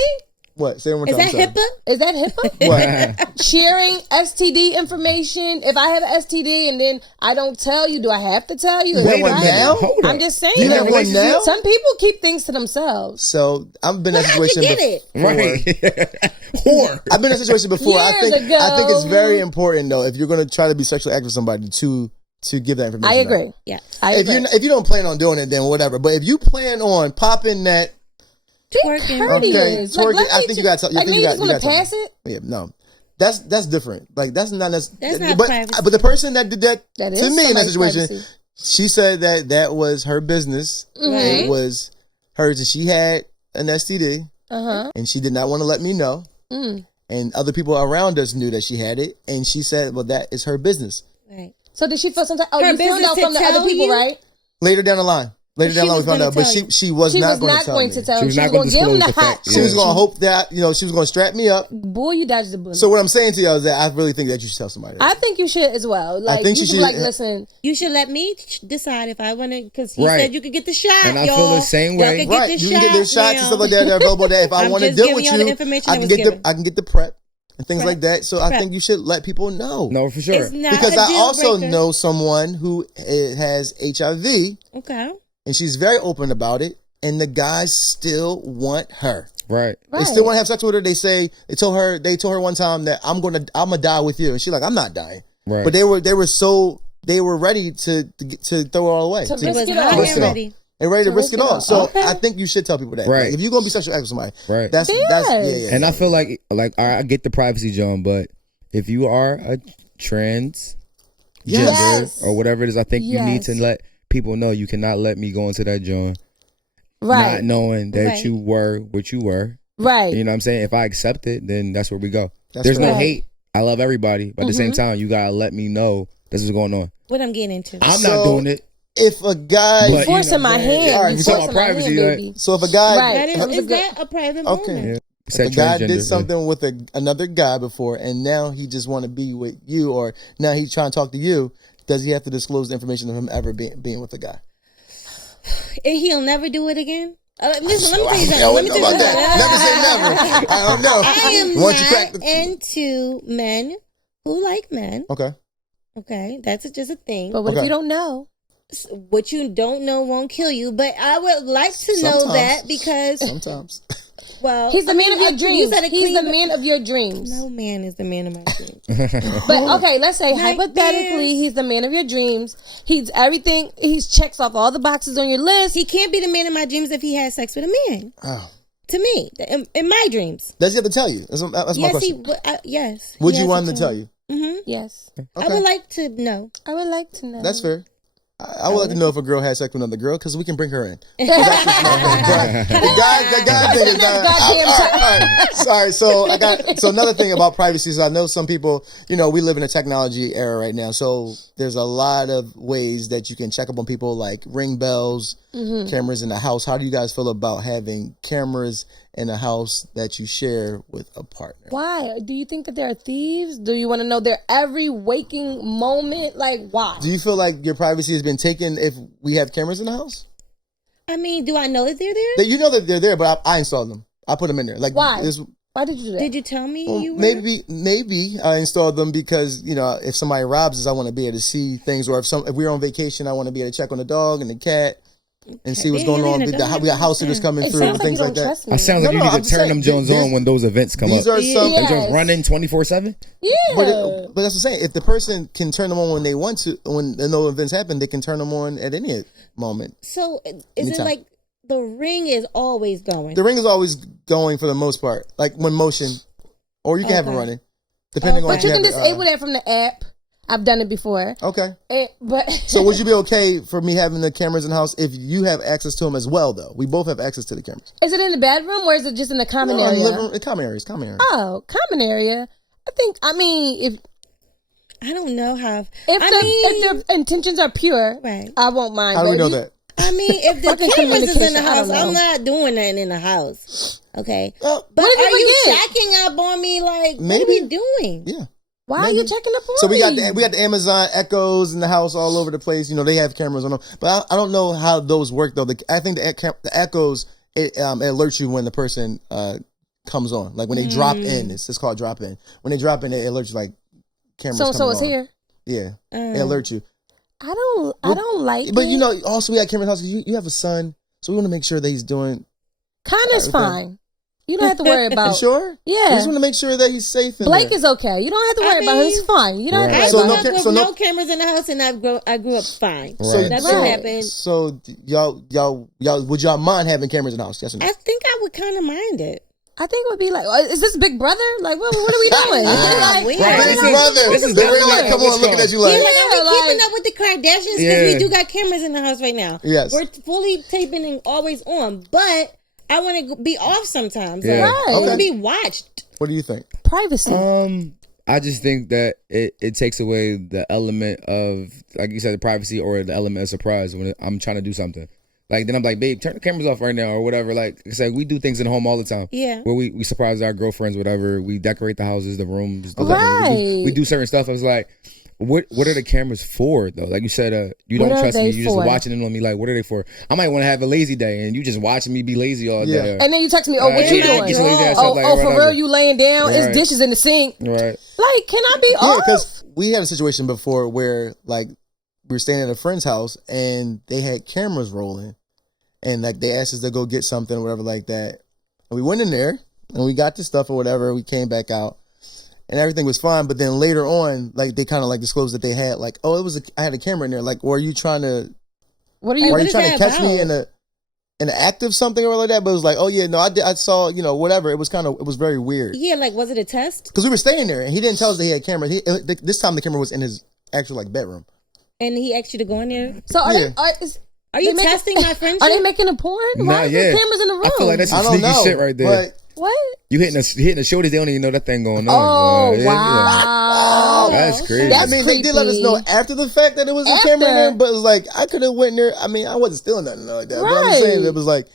What? Say it one more Is time. that I'm sorry. HIPAA? Is that HIPAA? What? Sharing STD information. If I have an STD and then I don't tell you, do I have to tell you? Is Wait that a right? minute. Now? Hold I'm up. just saying. You have one now? Some people keep things to themselves. So I've been in that How'd you situation get it? before. Right. Whore. I've been in a situation before. I Years think it's ago. very important though if you're going to try to be sexually active with somebody to give that information. I out. agree. Yeah. I If agree. you don't plan on doing it, then whatever. But if you plan on popping that, Twerking. Courteous. Okay, Like, twerking, let I me think you ju- gotta tell- you like, think me you just gotta- want to you gotta pass it. yeah, no. That's different. Like that's not not but privacy. but the person that did that, That to is me in that somebody's situation, privacy. she said that was her business. Right. It was hers, and she had an STD, and she did not want to let me know. And other people around us knew that she had it, and she said, "Well, that is her business." Right. So did she feel some type? Oh, Her you found business out to from the other tell people, you? right? Later down the line, we she found was out, gonna but tell you. she was She not was going not to tell going me. to tell She him. was She not was gonna going to give him the disclose the hot fact. She shit. was going to hope that she was going to strap me up. Boy, you dodged the bullet. So what I'm saying to y'all is that I really think that you should tell somebody. I think you should as well. Like, think you she should be like, should- listen. You should let me decide if I want to, because he Right. said you could get the shot. And I y'all. feel the same Y'all way. could get Right, the you can get the shots and now. stuff like that. They're available there. If I I'm want to just deal giving with y'all you, the information I that can was get given. I can get the prep and things Prep. like that. So I Prep. think you should let people know. No, for sure. It's not Because a I deal also breaker. know someone who has HIV, Okay. and she's very open about it, and the guys still want her. Right. They still want to have sex with her. They say they told her one time that I'm gonna die with you, and she's like, I'm not dying. Right. But they were ready to throw it all away. To She was risk it hot all. Risk and it all. ready. And ready to risk it all. So Okay. I think you should tell people that. Right. Like, if you're gonna be sexual active with somebody, Right. that's yeah. And I feel like I get the privacy, John, but if you are a trans gender Yes. or whatever it is, I think you need to Yes. let people know you cannot let me go into that joint Right. not knowing that Right. you were what you were. Right. You know what I'm saying? If I accept it, then that's where we go. That's There's no correct. hate. I love everybody, but at the same time, you gotta let me know this is going on. What I'm getting into. I'm So- not doing it. If a guy, But- Forcing my hand. All right, You we talking forcing about my privacy, hand, right? baby. so if a guy, Right. That That was is, a is good- that a private Okay. moment? Yeah. if Said a guy transgender, did yeah. something with another guy before, and now he just want to be with you, or now he's trying to talk to you, does he have to disclose the information of him ever being with a guy? And he'll never do it again? Listen, let me tell you something. I Let me don't know tell you about that. something. Never say never. I don't know. I am Once you crack not the- into men who like men. Okay. Okay, that's just a thing. But what if Okay. you don't know? What you don't know won't kill you. But I would like to know Sometimes. that because, Sometimes. well, He's the man of your you dreams. said it He's the clean, man of your dreams. No man is the man of my dreams. But okay, let's say Like hypothetically, this. he's the man of your dreams. He's everything. He checks off all the boxes on your list. He can't be the man of my dreams if he has sex with a man. Oh. To me, in my dreams. Does he have to tell you? That's my Yes, question. yes. Would he you has want him to tell you? Mm-hmm. Yes, I would like to know. I would like to know. That's fair. I would like to know if a girl has sex with another girl because we can bring her in. That's just my thing. But the guy thing is not. Goddamn All right. Sorry. So another thing about privacy is I know some people. We live in a technology era right now, so there's a lot of ways that you can check up on people, like ring bells, cameras in the house. How do you guys feel about having cameras in a house that you share with a partner? Why? Do you think that there are thieves? Do you want to know their every waking moment? Like, why? Do you feel like your privacy has been taken if we have cameras in the house? I mean, do I know that they're there? That you know that they're there, but I installed them. I put them in there. Like Why? this- Why did you do that? Did you tell me Well, you were? maybe I installed them because if somebody robs us, I want to be able to see things, or if we're on vacation, I want to be able to check on the dog and the cat and see what's Yeah, going yeah, on. yeah, We got house sitters coming It through sounds and like things you like don't that. trust me. I sound like No, you no, need I'm to just turn saying, them Jones these- on when those events come up. These are some. Yeah. They just running 24/7. Yeah. But that's what I'm saying. If the person can turn them on when they want to, when no events happen, they can turn them on at any moment. So is Anytime. it like the ring is always going? The ring is always going for the most part, like when motion, or you can have it Okay. running, depending on. But if you can have it, disable that from the app. I've done it before. Okay. But So would you be okay for me having the cameras in the house if you have access to them as well, though? We both have access to the cameras. is it in the bedroom or is it just in the common No, in area? the living room, common areas, common areas. Oh, common area. I mean, if I don't know how. if the intentions are pure, Right. I won't mind. How do we know baby. that? I mean, if the Fucking cameras is in the communication, I house, don't I'm know. not doing nothing in the house. Okay. Well, But what if you are you forget? checking up on me? Like, what are Maybe. we doing? Yeah. Why Maybe. are you checking up on So we got me? the Amazon Echoes in the house all over the place. They have cameras on them, but I don't know how those work though. I think the Echoes it alerts you when the person comes on, like when they drop in. It's called drop in. When they drop in, it alerts you like cameras. So coming it's on. here. Yeah, it alerts you. I don't like But it. also we got cameras in the house. You have a son, so we want to make sure that he's doing. Kind is everything. fine. You don't have to worry about. You sure? Yeah. We just want to make sure that he's safe. In Blake there. is okay. You don't have to worry about him. He's fine. You don't Right. have to So worry no about ca- him. with so no- no cameras in the house, and I grew up fine. Right. That's so, what happened. So y'all would y'all mind having cameras in the house? Yes or no? I think I would kind of mind it. I think it would be like, is this Big Brother? Like, what are we doing? Like, weird. Right, This Big Brother. this is They're definitely like, come on, looking at you like. Yeah, like, are we like- keeping up with the Kardashians? Because Yeah. we do got cameras in the house right now. Yes. We're fully taping and always on, but I want to be off sometimes. Yeah. Like, I want Okay. to be watched. What do you think? privacy. I just think that it takes away the element of, like you said, the privacy or the element of surprise when I'm trying to do something. Like, then I'm like, babe, turn the cameras off right now or whatever. Like I said, we do things in the home all the time. Yeah. Where we surprise our girlfriends, whatever. We decorate the houses, the rooms, the Right. living room. We do certain stuff. I was like, what are the cameras for, though? Like you said, you What don't are trust me. they You're just for? watching it on me. Like, what are they for? I might want to have a lazy day, and you just watching me be lazy all Yeah. day. And then you text me, oh, what Right. you Yeah, doing? get your lazy ass Oh, up, like, for whatever. real, you laying down? Right. It's dishes in the sink. Right. Like, can I be Yeah, off? because we had a situation before where like we were staying at a friend's house and they had cameras rolling, and like they asked us to go get something or whatever like that. And we went in there and we got the stuff or whatever. We came back out and everything was fine. But then later on, like they kind of like disclosed that they had like, oh, I had a camera in there. Like, were you trying to? What are Hey, you? Were what you is trying to that catch me about? in an act of something or like that? But it was like, oh yeah, no, I saw, whatever. It was very weird. Yeah, like, was it a test? Because we were staying there and he didn't tell us that he had cameras. This time the camera was in his actual like bedroom. And he asked you to go in there? So are Yeah. Are you They make- testing my friendship? They making a porn? Why is there cameras in the room? I feel like that's I some don't sneaky know, shit right there. but what? You hitting the shoulders, they don't even know that thing going on. Oh, Yeah, wow. That's crazy. That's I mean, they did let us know creepy. after the fact that it was a After. camera in there, but it was like I could have went in there. I mean, I wasn't stealing nothing like that. But I'm just saying Right. it was like,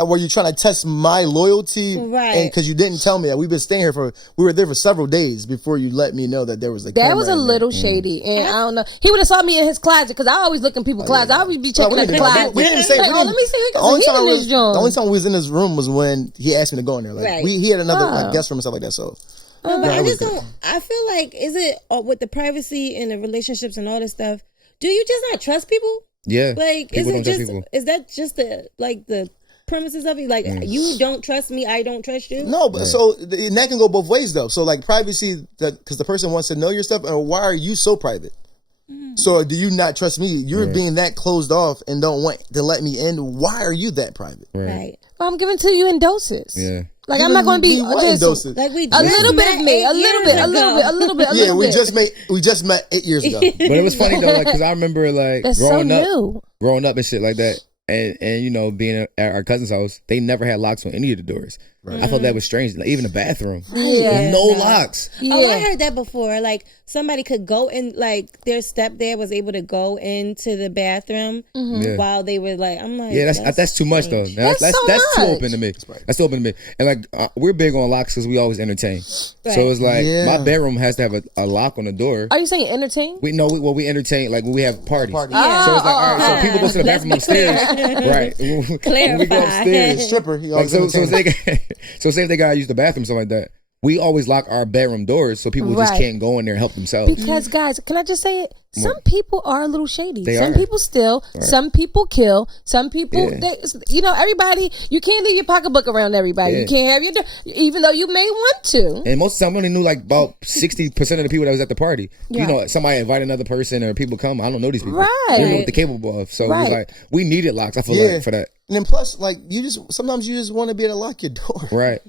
were you trying to test my loyalty? Right. And because you didn't tell me that we've been staying here we were there for several days before you let me know that there was a camera. That was a in there. little shady, and I don't know. He would have saw me in his closet because I always look in people's closets. I always be No, checking we in the didn't, closet. we didn't say. Like, we oh, didn't- let me see. The Because only he time in we this was, joint. the only time we was in his room was when he asked me to go in there. Like Right. he had another like Oh. guest room and stuff like that. So No, but No, I it was just don't. I feel like, is it with the privacy and the relationships and all this stuff? Do you just not trust people? Yeah. Like, People is don't it trust just? people. Is that just the premises of it? Like, you don't trust me, I don't trust you. no, but so and that can go both ways though. So like privacy, because the person wants to know your stuff, and why are you so private? So do you not trust me? You're being that closed off and don't want to let me in. Why are you that private? Right. I'm giving to you in doses. Yeah. Like I'm not going to be what in just doses? Like we a just little bit met of me, 8 a little years bit, a ago. little bit, a little bit, a Yeah, little we bit. just met 8 years ago. But it was funny though, like, because I remember like That's so growing new. up and shit like that, and being at our cousin's house, they never had locks on any of the doors. I thought that was strange. Like, even the bathroom, Yeah. no locks. Yeah. Oh, I heard that before. Like somebody could go in, like their stepdad was able to go into the bathroom Yeah. while they were like, I'm like, Yeah, that's too much though. That's so That's too much. open to me. That's too open to me. And like we're big on locks because we always entertain. Right. So it's like Yeah. my bedroom has to have a lock on the door. Are you saying entertain? We entertain like when we have parties. Yeah. So it's like all right. So people go to the Let's bathroom be upstairs, right? When we go Clarify. upstairs, Stripper, he like always so entertained. say if they gotta use the bathroom, something like that. We always lock our bedroom doors so people just Right. can't go in there and help themselves. Because guys, can I just say it? Some people are a little shady. They Some are. people steal. Some people kill. Some people, Yeah. everybody. You can't leave your pocketbook around everybody. You Yeah. can't have even though you may want to. And most of the time, I only knew like about 60% of the people that was at the party. Yeah. You know, somebody invite another person or people come. I don't know these people. Right. I don't know what they're capable of. So it was Right. like, we needed locks, I feel Yeah. like, for that. And then plus, like sometimes you just want to be able to lock your door. Right.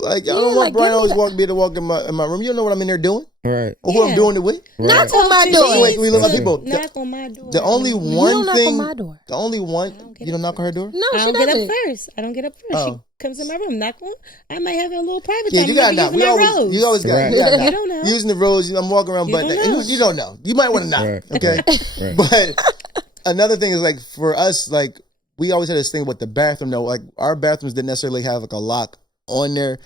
Like I Yeah, don't want like, Brian give me always be able to walk in my room. You don't know what I'm in there doing Right. or who I'm Yeah. doing it with. Knock Right. on my You door. need Wait, we look like to people. knock on my door. The only You one don't knock thing. on my door. The only one. You don't knock on her door. No, I she don't get doesn't. up first. I don't get up first. Oh. She comes in my room, knock on. I might have a little private Yeah, time. you might got be knock. using my rose. You always got. Right. You, gotta knock. You don't know. Using the rose. I'm walking around, You but don't know. you don't know. You might want to knock. Right. Okay. Right. But another thing is like for us, like we always had this thing with the bathroom. Though, like our bathrooms didn't necessarily have like a lock on there.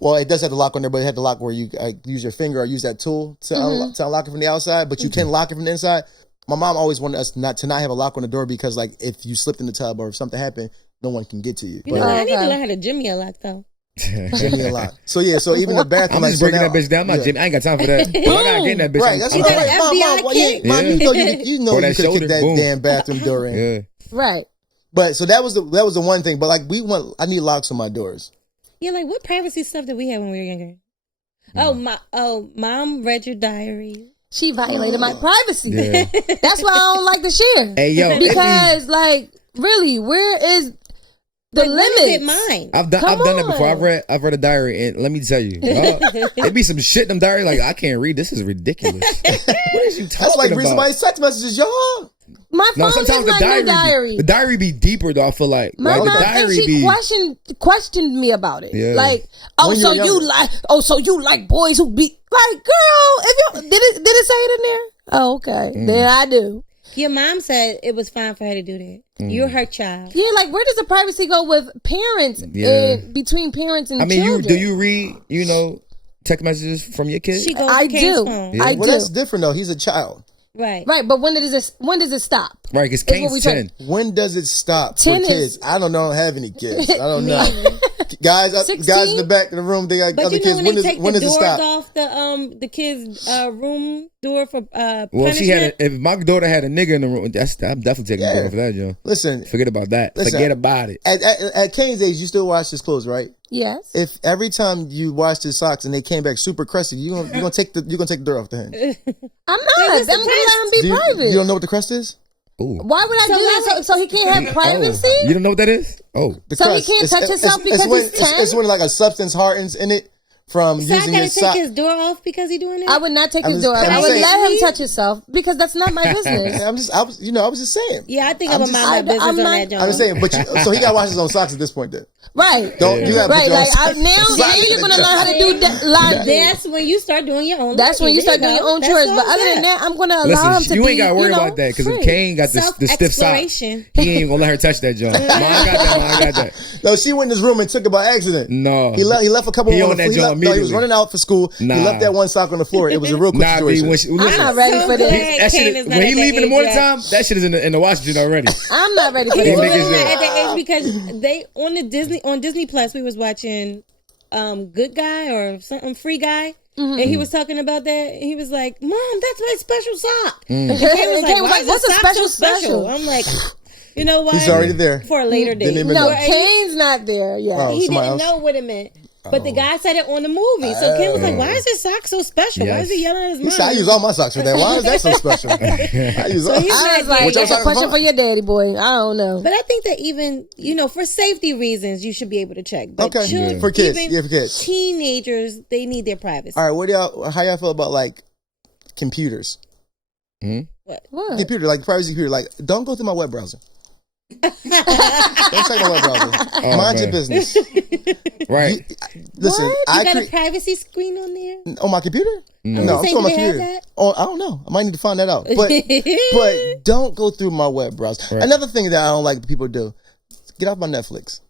Well, it does have the lock on there, but it had the lock where you use your finger or use that tool to, to unlock it from the outside, but you can lock it from the inside. My mom always wanted us not have a lock on the door because, like, if you slipped in the tub or if something happened, no one can get to you. You know, But I need to Okay. learn how to jimmy a lot though. give me a lock. So yeah, so even the bathroom, I'm just like, breaking so that bitch down. I'm not yeah. Jimmy. I ain't got time for that. But I gotta get in that bitch. Right, that's I'm what done. I'm like. Mom, FBI mom, kid. mom, Yeah. you know Throw you that could shoulder, kick that boom. damn bathroom door in. Yeah. Right. But so that was the one thing. But like I need locks on my doors. Yeah, like what privacy stuff did we have when we were younger? Mom read your diary. She violated my privacy. Yeah. That's why I don't like to share. Hey, yo. Because, like, really, where is the Like, what is it limits. mine? I've done that before. I've read a diary, and let me tell you, it be some shit in them diary. Like, I can't read. This is ridiculous. What is you talking That's like about? read somebody's text messages, y'all. My phone sometimes is my new diary. the diary be deeper though. I feel like My the mom, and diary she be questioned me about it. Yeah. Like, When you're younger. so you like boys who be like, girl, if you did it say it in there? Oh, okay. Then I do. Your mom said it was fine for her to do that. You're her child. Yeah, like where does the privacy go with parents and between parents and children? do you read, text messages from your kids? She goes I to Kane's do. phone. Yeah. I Well, do. that's different though. He's a child. Right. Right, but when does it stop? Right, because That's what we Kane's 10. When does it stop 10 for is- kids? I don't know. I don't have any kids. I don't know. Guys in 16? the back of the room, they got But other you know kids. when they take When the does it doors stop? off the kids' room door for Well, punishment? if my daughter had a nigga in the room, I'm definitely taking the door for that, Joe. Listen, Forget about that. Listen, Forget about it. at Kane's age, you still wash his clothes, right? Yes. If every time you washed his socks and they came back super crusty, you're gonna take the door off the hinge. I'm not. I'm gonna let him be private. You don't know what the crust is? Ooh. Why would I do that? So he can't have privacy? Oh, you don't know what that is? Oh. The So he crust. can't touch himself because when, he's 10? It's when like a substance hardens in it from So I using gotta his take sock. his door off because he doing that? I would not take I'm his just- door. I'm I would saying- let him touch himself because that's not my business. I was just saying. Yeah, I think I'm I'm just- about my business I'm on not- that, John. I'm just saying, but so he got to wash his own socks at this point. Then Right. don't you got to Right. put your own Like socks. now you're gonna learn how to do that laundry. That's when you start doing your own. That's when you start doing your own chores. But other than that, I'm gonna allow him Listen, to you be. ain't got to worry about that because if free. Kane got the stiff sock, Self-exploration. he ain't gonna let her touch that joint. Mom got that. No, she went in his room and took it by accident. No. He left a couple He on on the that floor. joint No, he was immediately. running out for school. Nah. He left that one sock on the floor. It was a real quick Nah, B, situation. I'm not ready for glad this. that Kane shit, is not when at he that leave in the age morning yet. time, that shit is in the washing machine already. I'm not ready for He He was this. niggas not there. at that age because they on Disney Plus we was watching Good Guy or something Free Guy. And he was talking about that. He was like, "Mom, that's my special sock." And Kane was Kane like, was "Why like, is what's this a sock so special? I'm like, you know what? He's already there. For a later date. Didn't even No, know. Kane's not there yet. Oh, He somebody didn't else? know what it meant. But the guy said it on the movie. So Ken was like, why is this sock so special? Why is he yelling at his He mom? said, I use all my socks for that. Why is that so special? I use all. he's I was not like, What y'all that's a talking question about? for your daddy, boy. I don't know. But I think that even, for safety reasons, you should be able to check. But Okay. children, For kids. even Yeah, for kids. teenagers, they need their privacy. All right, how y'all feel about like computers? What? Computer, like privacy computer, like don't go through my web browser. Don't check my web browser. Mind your man. business. Right. Listen, You I got a privacy screen on there? on my computer. No, I'm saying, talking about do they have computer. that? Oh, I don't know. I might need to find that out. But don't go through my web browser. Right. Another thing that I don't like people do: get off my Netflix.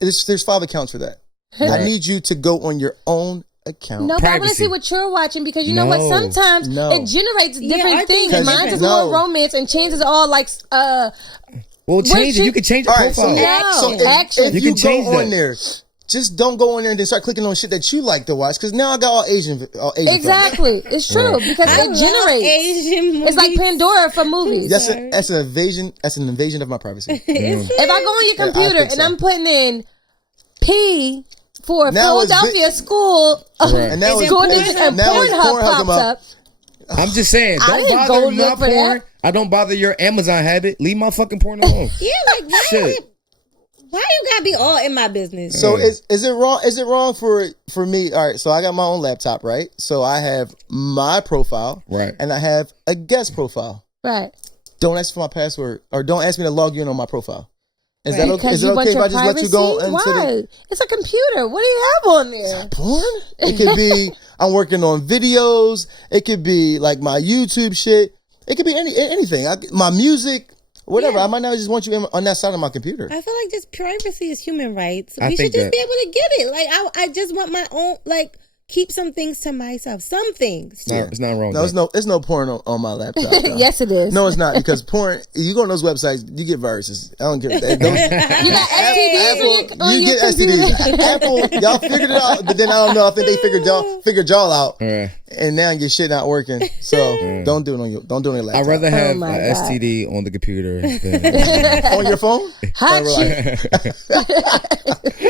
There's 5 accounts for that. I need you to go on your own account. No, but I want to Privacy. see what you're watching because you know what? No. Sometimes No. it generates Yeah, different our things. things are Mine is different. more No. romance and changes all like Well, change it. You can change the All right, so, profile. so if, Action. if You you, can change go on that. there, just don't go on there and then start clicking on shit that you like to watch. Because now I got all Asian. exactly. It's true because I it love generates. Asian movies. It's like Pandora for movies. That's an invasion. That's an invasion of my privacy. If I go on your Yeah, I computer think and so. I'm putting in P for Now it's Philadelphia school, And now it's school Pornhub. district and Now it's Pornhub Pornhub come pops up. up. I'm just saying, I don't didn't go bother look my for porn. that. I don't bother your Amazon habit. Leave my fucking porn alone. Yeah, like, Shit. why you gotta be all in my business? So is it wrong? Is it wrong for me? All right. So I got my own laptop, right? So I have my profile, Right. and I have a guest profile. Right. Don't ask for my password, or don't ask me to log you in on my profile. Is that okay? Because Is it you okay want if your I just let you privacy? go into Why? It's a computer. What do you have on there? porn? It could be I'm working on videos. It could be like my YouTube shit. It could be anything. My music, whatever. Yeah. I might not just want you on that side of my computer. I feel like just privacy is human rights. I We should think just that- be able to get it. Like I just want my own. Like keep some things to myself. Some things. It's not wrong. No, with it's no porn on my laptop. No. Yes, it is. No, it's not, because porn. You go on those websites, you get viruses. I don't care. Those, You got STDs on you your get computer. STDs. Apple, y'all figured it out, but then I don't know. I think they figured y'all out, Yeah. and now your shit not working. So don't do it on your laptop. I'd rather have my an God. STD on the computer than on your phone. Hot shit.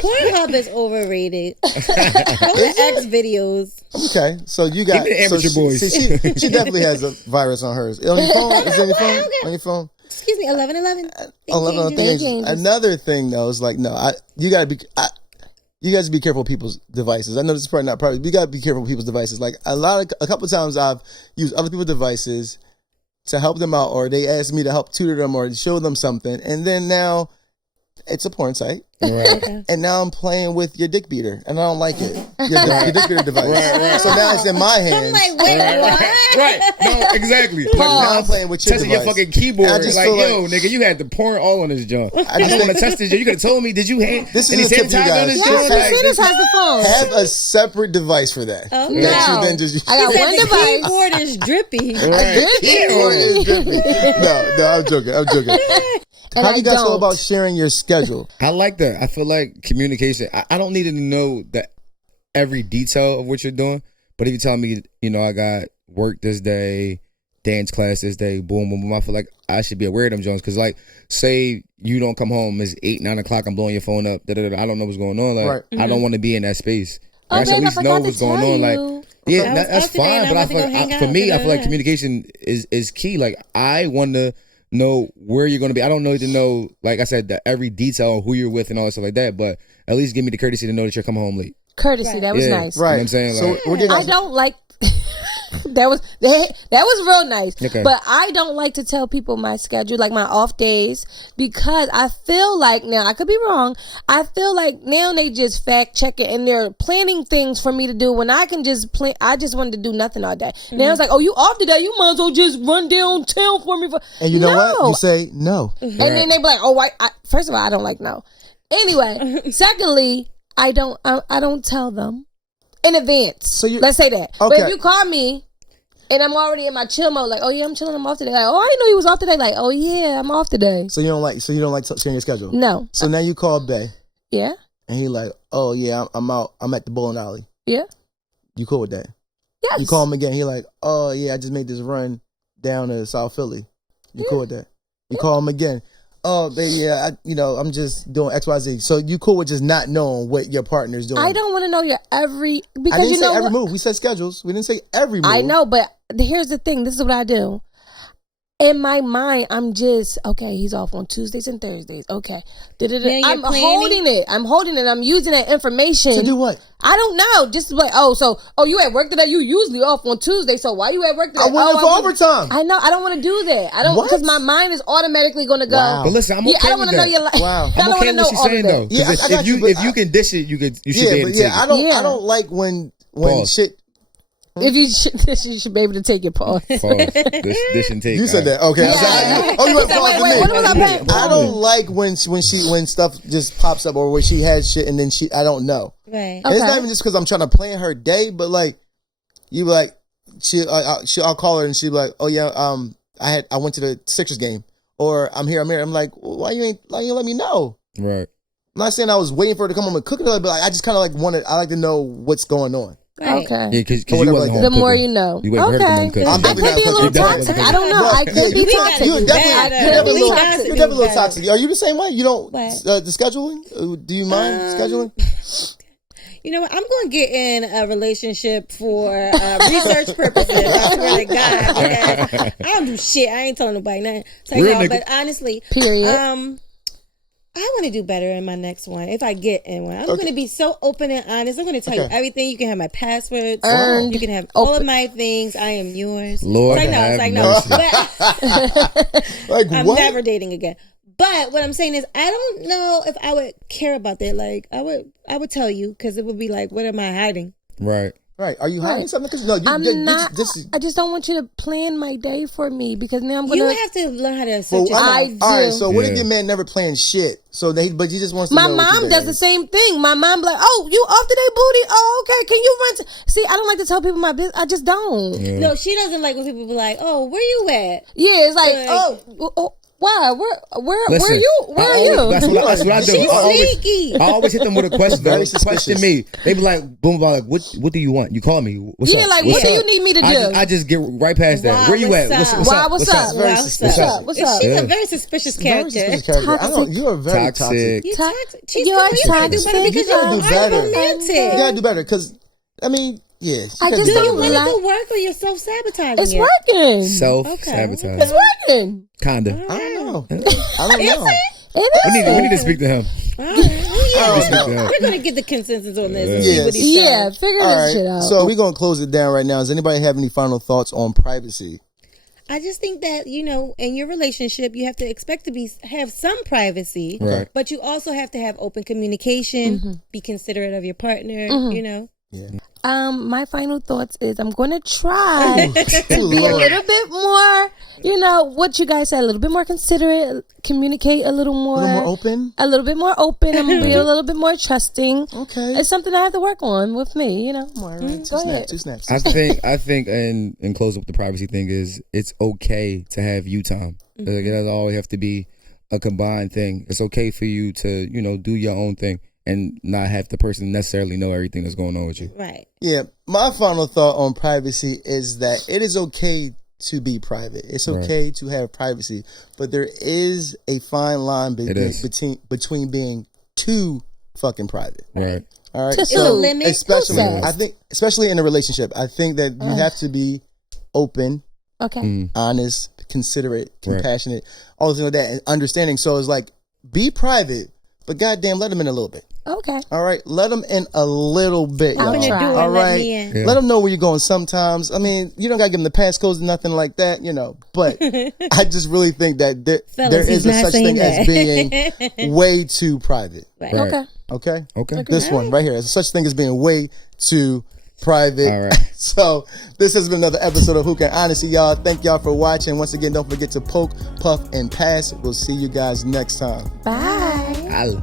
Pornhub is overrated. Go to X videos. Okay, so you got Even the amateur boys. She definitely has a virus on hers. On your phone? Is it on your phone? On your phone? Excuse me, 11. 11 things. Another thing though is like, you guys be careful with people's devices. I know this is probably not private, but you gotta be careful with people's devices. Like a couple of times I've used other people's devices to help them out, or they ask me to help tutor them or show them something, and then now it's a porn site. Right. And now I'm playing with your dick beater, and I don't like it. Your dick beater device. Right. So now it's in my hands. I'm like, wait, what? Right. No, exactly. Like now I'm playing with your touching device. your fucking keyboard. Like, yo, like, nigga, you had the porn all on this joint. I just want to touch this. You could have told me. Did you this is a tip for you guys. Yes, has the phone. Have a separate device for that. Oh, no. I got one device. The keyboard is drippy. The keyboard is drippy. No, I'm joking. And how do you guys feel about sharing your schedule? I like that. I feel like communication. I don't need to know that every detail of what you're doing. But if you tell me, I got work this day, dance class this day, boom, boom, boom, I feel like I should be aware of them Jones. Because, like, say you don't come home, it's 8, 9 o'clock, I'm blowing your phone up, I don't know what's going on. Like, I don't want to be in that space. I should at least know what's going on. Like, yeah, that's fine. But I feel like, for me, I feel like communication is key. Like, I want to know where you're going to be. I don't need to know, like I said, every detail of who you're with and all that stuff like that, but at least give me the courtesy to know that you're coming home late. Courtesy, that was nice. Right. You know what I'm saying? So like, I don't like that was real nice. Okay. But I don't like to tell people my schedule, like my off days, because I feel like, now I could be wrong, I feel like now they just fact check it and they're planning things for me to do when I can just plan. I just wanted to do nothing all day. Now it's like, oh, you off today, you might as well just run downtown for me. And you know what? You say no. And then they be like, oh, first of all, I don't like no. Anyway, secondly, I don't tell them in advance. So let's say that. Okay. But if you call me and I'm already in my chill mode, like, oh yeah, I'm chilling, I'm off today. Like, oh, I didn't know you was off today. Like, oh yeah, I'm off today. So you don't like sharing your schedule? No. So now you call Bay. Yeah. And he like, oh yeah, I'm out. I'm at the bowling alley. Yeah. You cool with that? Yes. You call him again. He like, oh yeah, I just made this run down to South Philly. You cool with that? You call him again. Oh, baby, yeah, I'm just doing X, Y, Z. So you cool with just not knowing what your partner's doing? I don't want to know your every, because I didn't say every move. We said schedules. We didn't say every move. I know, but here's the thing. This is what I do. In my mind, I'm just, okay, he's off on Tuesdays and Thursdays. Okay. I'm holding it. I'm using that information. To do what? I don't know. Just like, you at work today? You usually off on Tuesday, so why you at work today? I went for overtime. I know. I don't want to do that. I don't, because my mind is automatically going to go. Wow. But listen, I'm okay I don't with want to know your life. Wow. I'm okay with what you're saying, though. Yeah, if you can dish it, you should be able to take it. I don't like when shit. If you should be able to take your pause. Dish and take. You said that. Okay. Yeah. Oh, you went pause for me. What was I paying? I don't like when stuff just pops up, or when she has shit and then I don't know. Right. And it's not even just because I'm trying to plan her day, but like you like I'll call her and she'll be like, oh yeah, I went to the Sixers game, or I'm here. I'm like, why you ain't let me know? Right. I'm not saying I was waiting for her to come home and cook it, but like, I just kind of like I like to know what's going on. Right. Okay. Yeah, because you wasn't home the cooking. more you know. You wasn't home cooking. I'm I could be a little toxic. I don't know. I could be toxic. You're definitely a little toxic. Are you the same way? You don't the scheduling? Do you mind scheduling? You know what? I'm going to get in a relationship for research purposes. I swear to God. Because I don't do shit. I ain't telling nobody nothing. So, but honestly, period. I want to do better in my next one. If I get in one, I'm going to be so open and honest. I'm going to tell you everything. You can have my passwords. You can have all of my things. I am yours. Lord, it's like, no. Like, I'm what? never dating again. But what I'm saying is, I don't know if I would care about that. Like, I would tell you, because it would be like, what am I hiding? Right. Right. Are you hiding something? Because no, I'm not. I just don't want you to plan my day for me, because now I'm gonna. You have to learn how to assert yourself. I do. All right. So what if your man never planned shit? But he just wants to. My know mom does the same thing. My mom be like, "Oh, you off today, booty? Oh, okay. Can you run?" See, I don't like to tell people my business. I just don't. Yeah. No, she doesn't like when people be like, "Oh, where you at?" Yeah, it's like, oh. Why? Where Listen, are you? Where are you? That's what I do. She's sneaky. I always hit them with a question. Very Question me. They be like, boom, like, what do you want? You call me. What's up? Like, what do you need me to do? I just get right past that. Where you at? What's up? What's up? Very suspicious. What's up? She's a very suspicious character. You're very toxic. You're toxic. You gotta do better because you're romantic. You gotta do better because, I mean, Yeah. I just Do you don't want it like. to work or you're self-sabotaging It's it? working. Self-sabotage. Okay. It's working. Kinda. I don't know. I don't know. It We need to speak to him. All right. Well, yeah. I don't know. We're going to get the consensus on this and Yes. see what he Yeah, says. figure All this shit right. out. So we're gonna close it down right now. Does anybody have any final thoughts on privacy? I just think that, you know, in your relationship, you have to expect to have some privacy, Right. but you also have to have open communication, be considerate of your partner, you know. Yeah. My final thoughts is I'm going to try to be a Lord. little bit more, you know, what you guys said, a little bit more considerate, communicate a little more, A little more open. a little bit more open. I'm going to be a little bit more trusting. Okay. It's something I have to work on with me, you know. All right. Go ahead. Two snaps. I think, and close up the privacy thing is it's okay to have you time. Like, it doesn't always have to be a combined thing. It's okay for you to, you know, do your own thing and not have the person necessarily know everything that's going on with you. Right. Yeah. My final thought on privacy is that it is okay to be private. It's okay to have privacy, but there is a fine line between being too fucking private. Right. All right. It's a limit. Especially in a relationship, I think that you have to be open, Okay. honest, considerate, compassionate, all those things like that, and understanding. So it's like, be private, but goddamn, let them in a little bit. Okay. All right, let them in a little bit, I'll y'all. try. All Let right, me in. Yeah. let them know where you're going. Sometimes, I mean, you don't gotta give them the passcodes and nothing like that, you know. But I just really think that there Fellas, is he's a not such saying thing as being way too private. Right. Right. Okay. Okay, Okay. this one right here. There's such thing as being way too private. All right. So this has been another episode of Hookah and Honesty, y'all. Thank y'all for watching. Once again, don't forget to poke, puff, and pass. We'll see you guys next time. Bye. I'll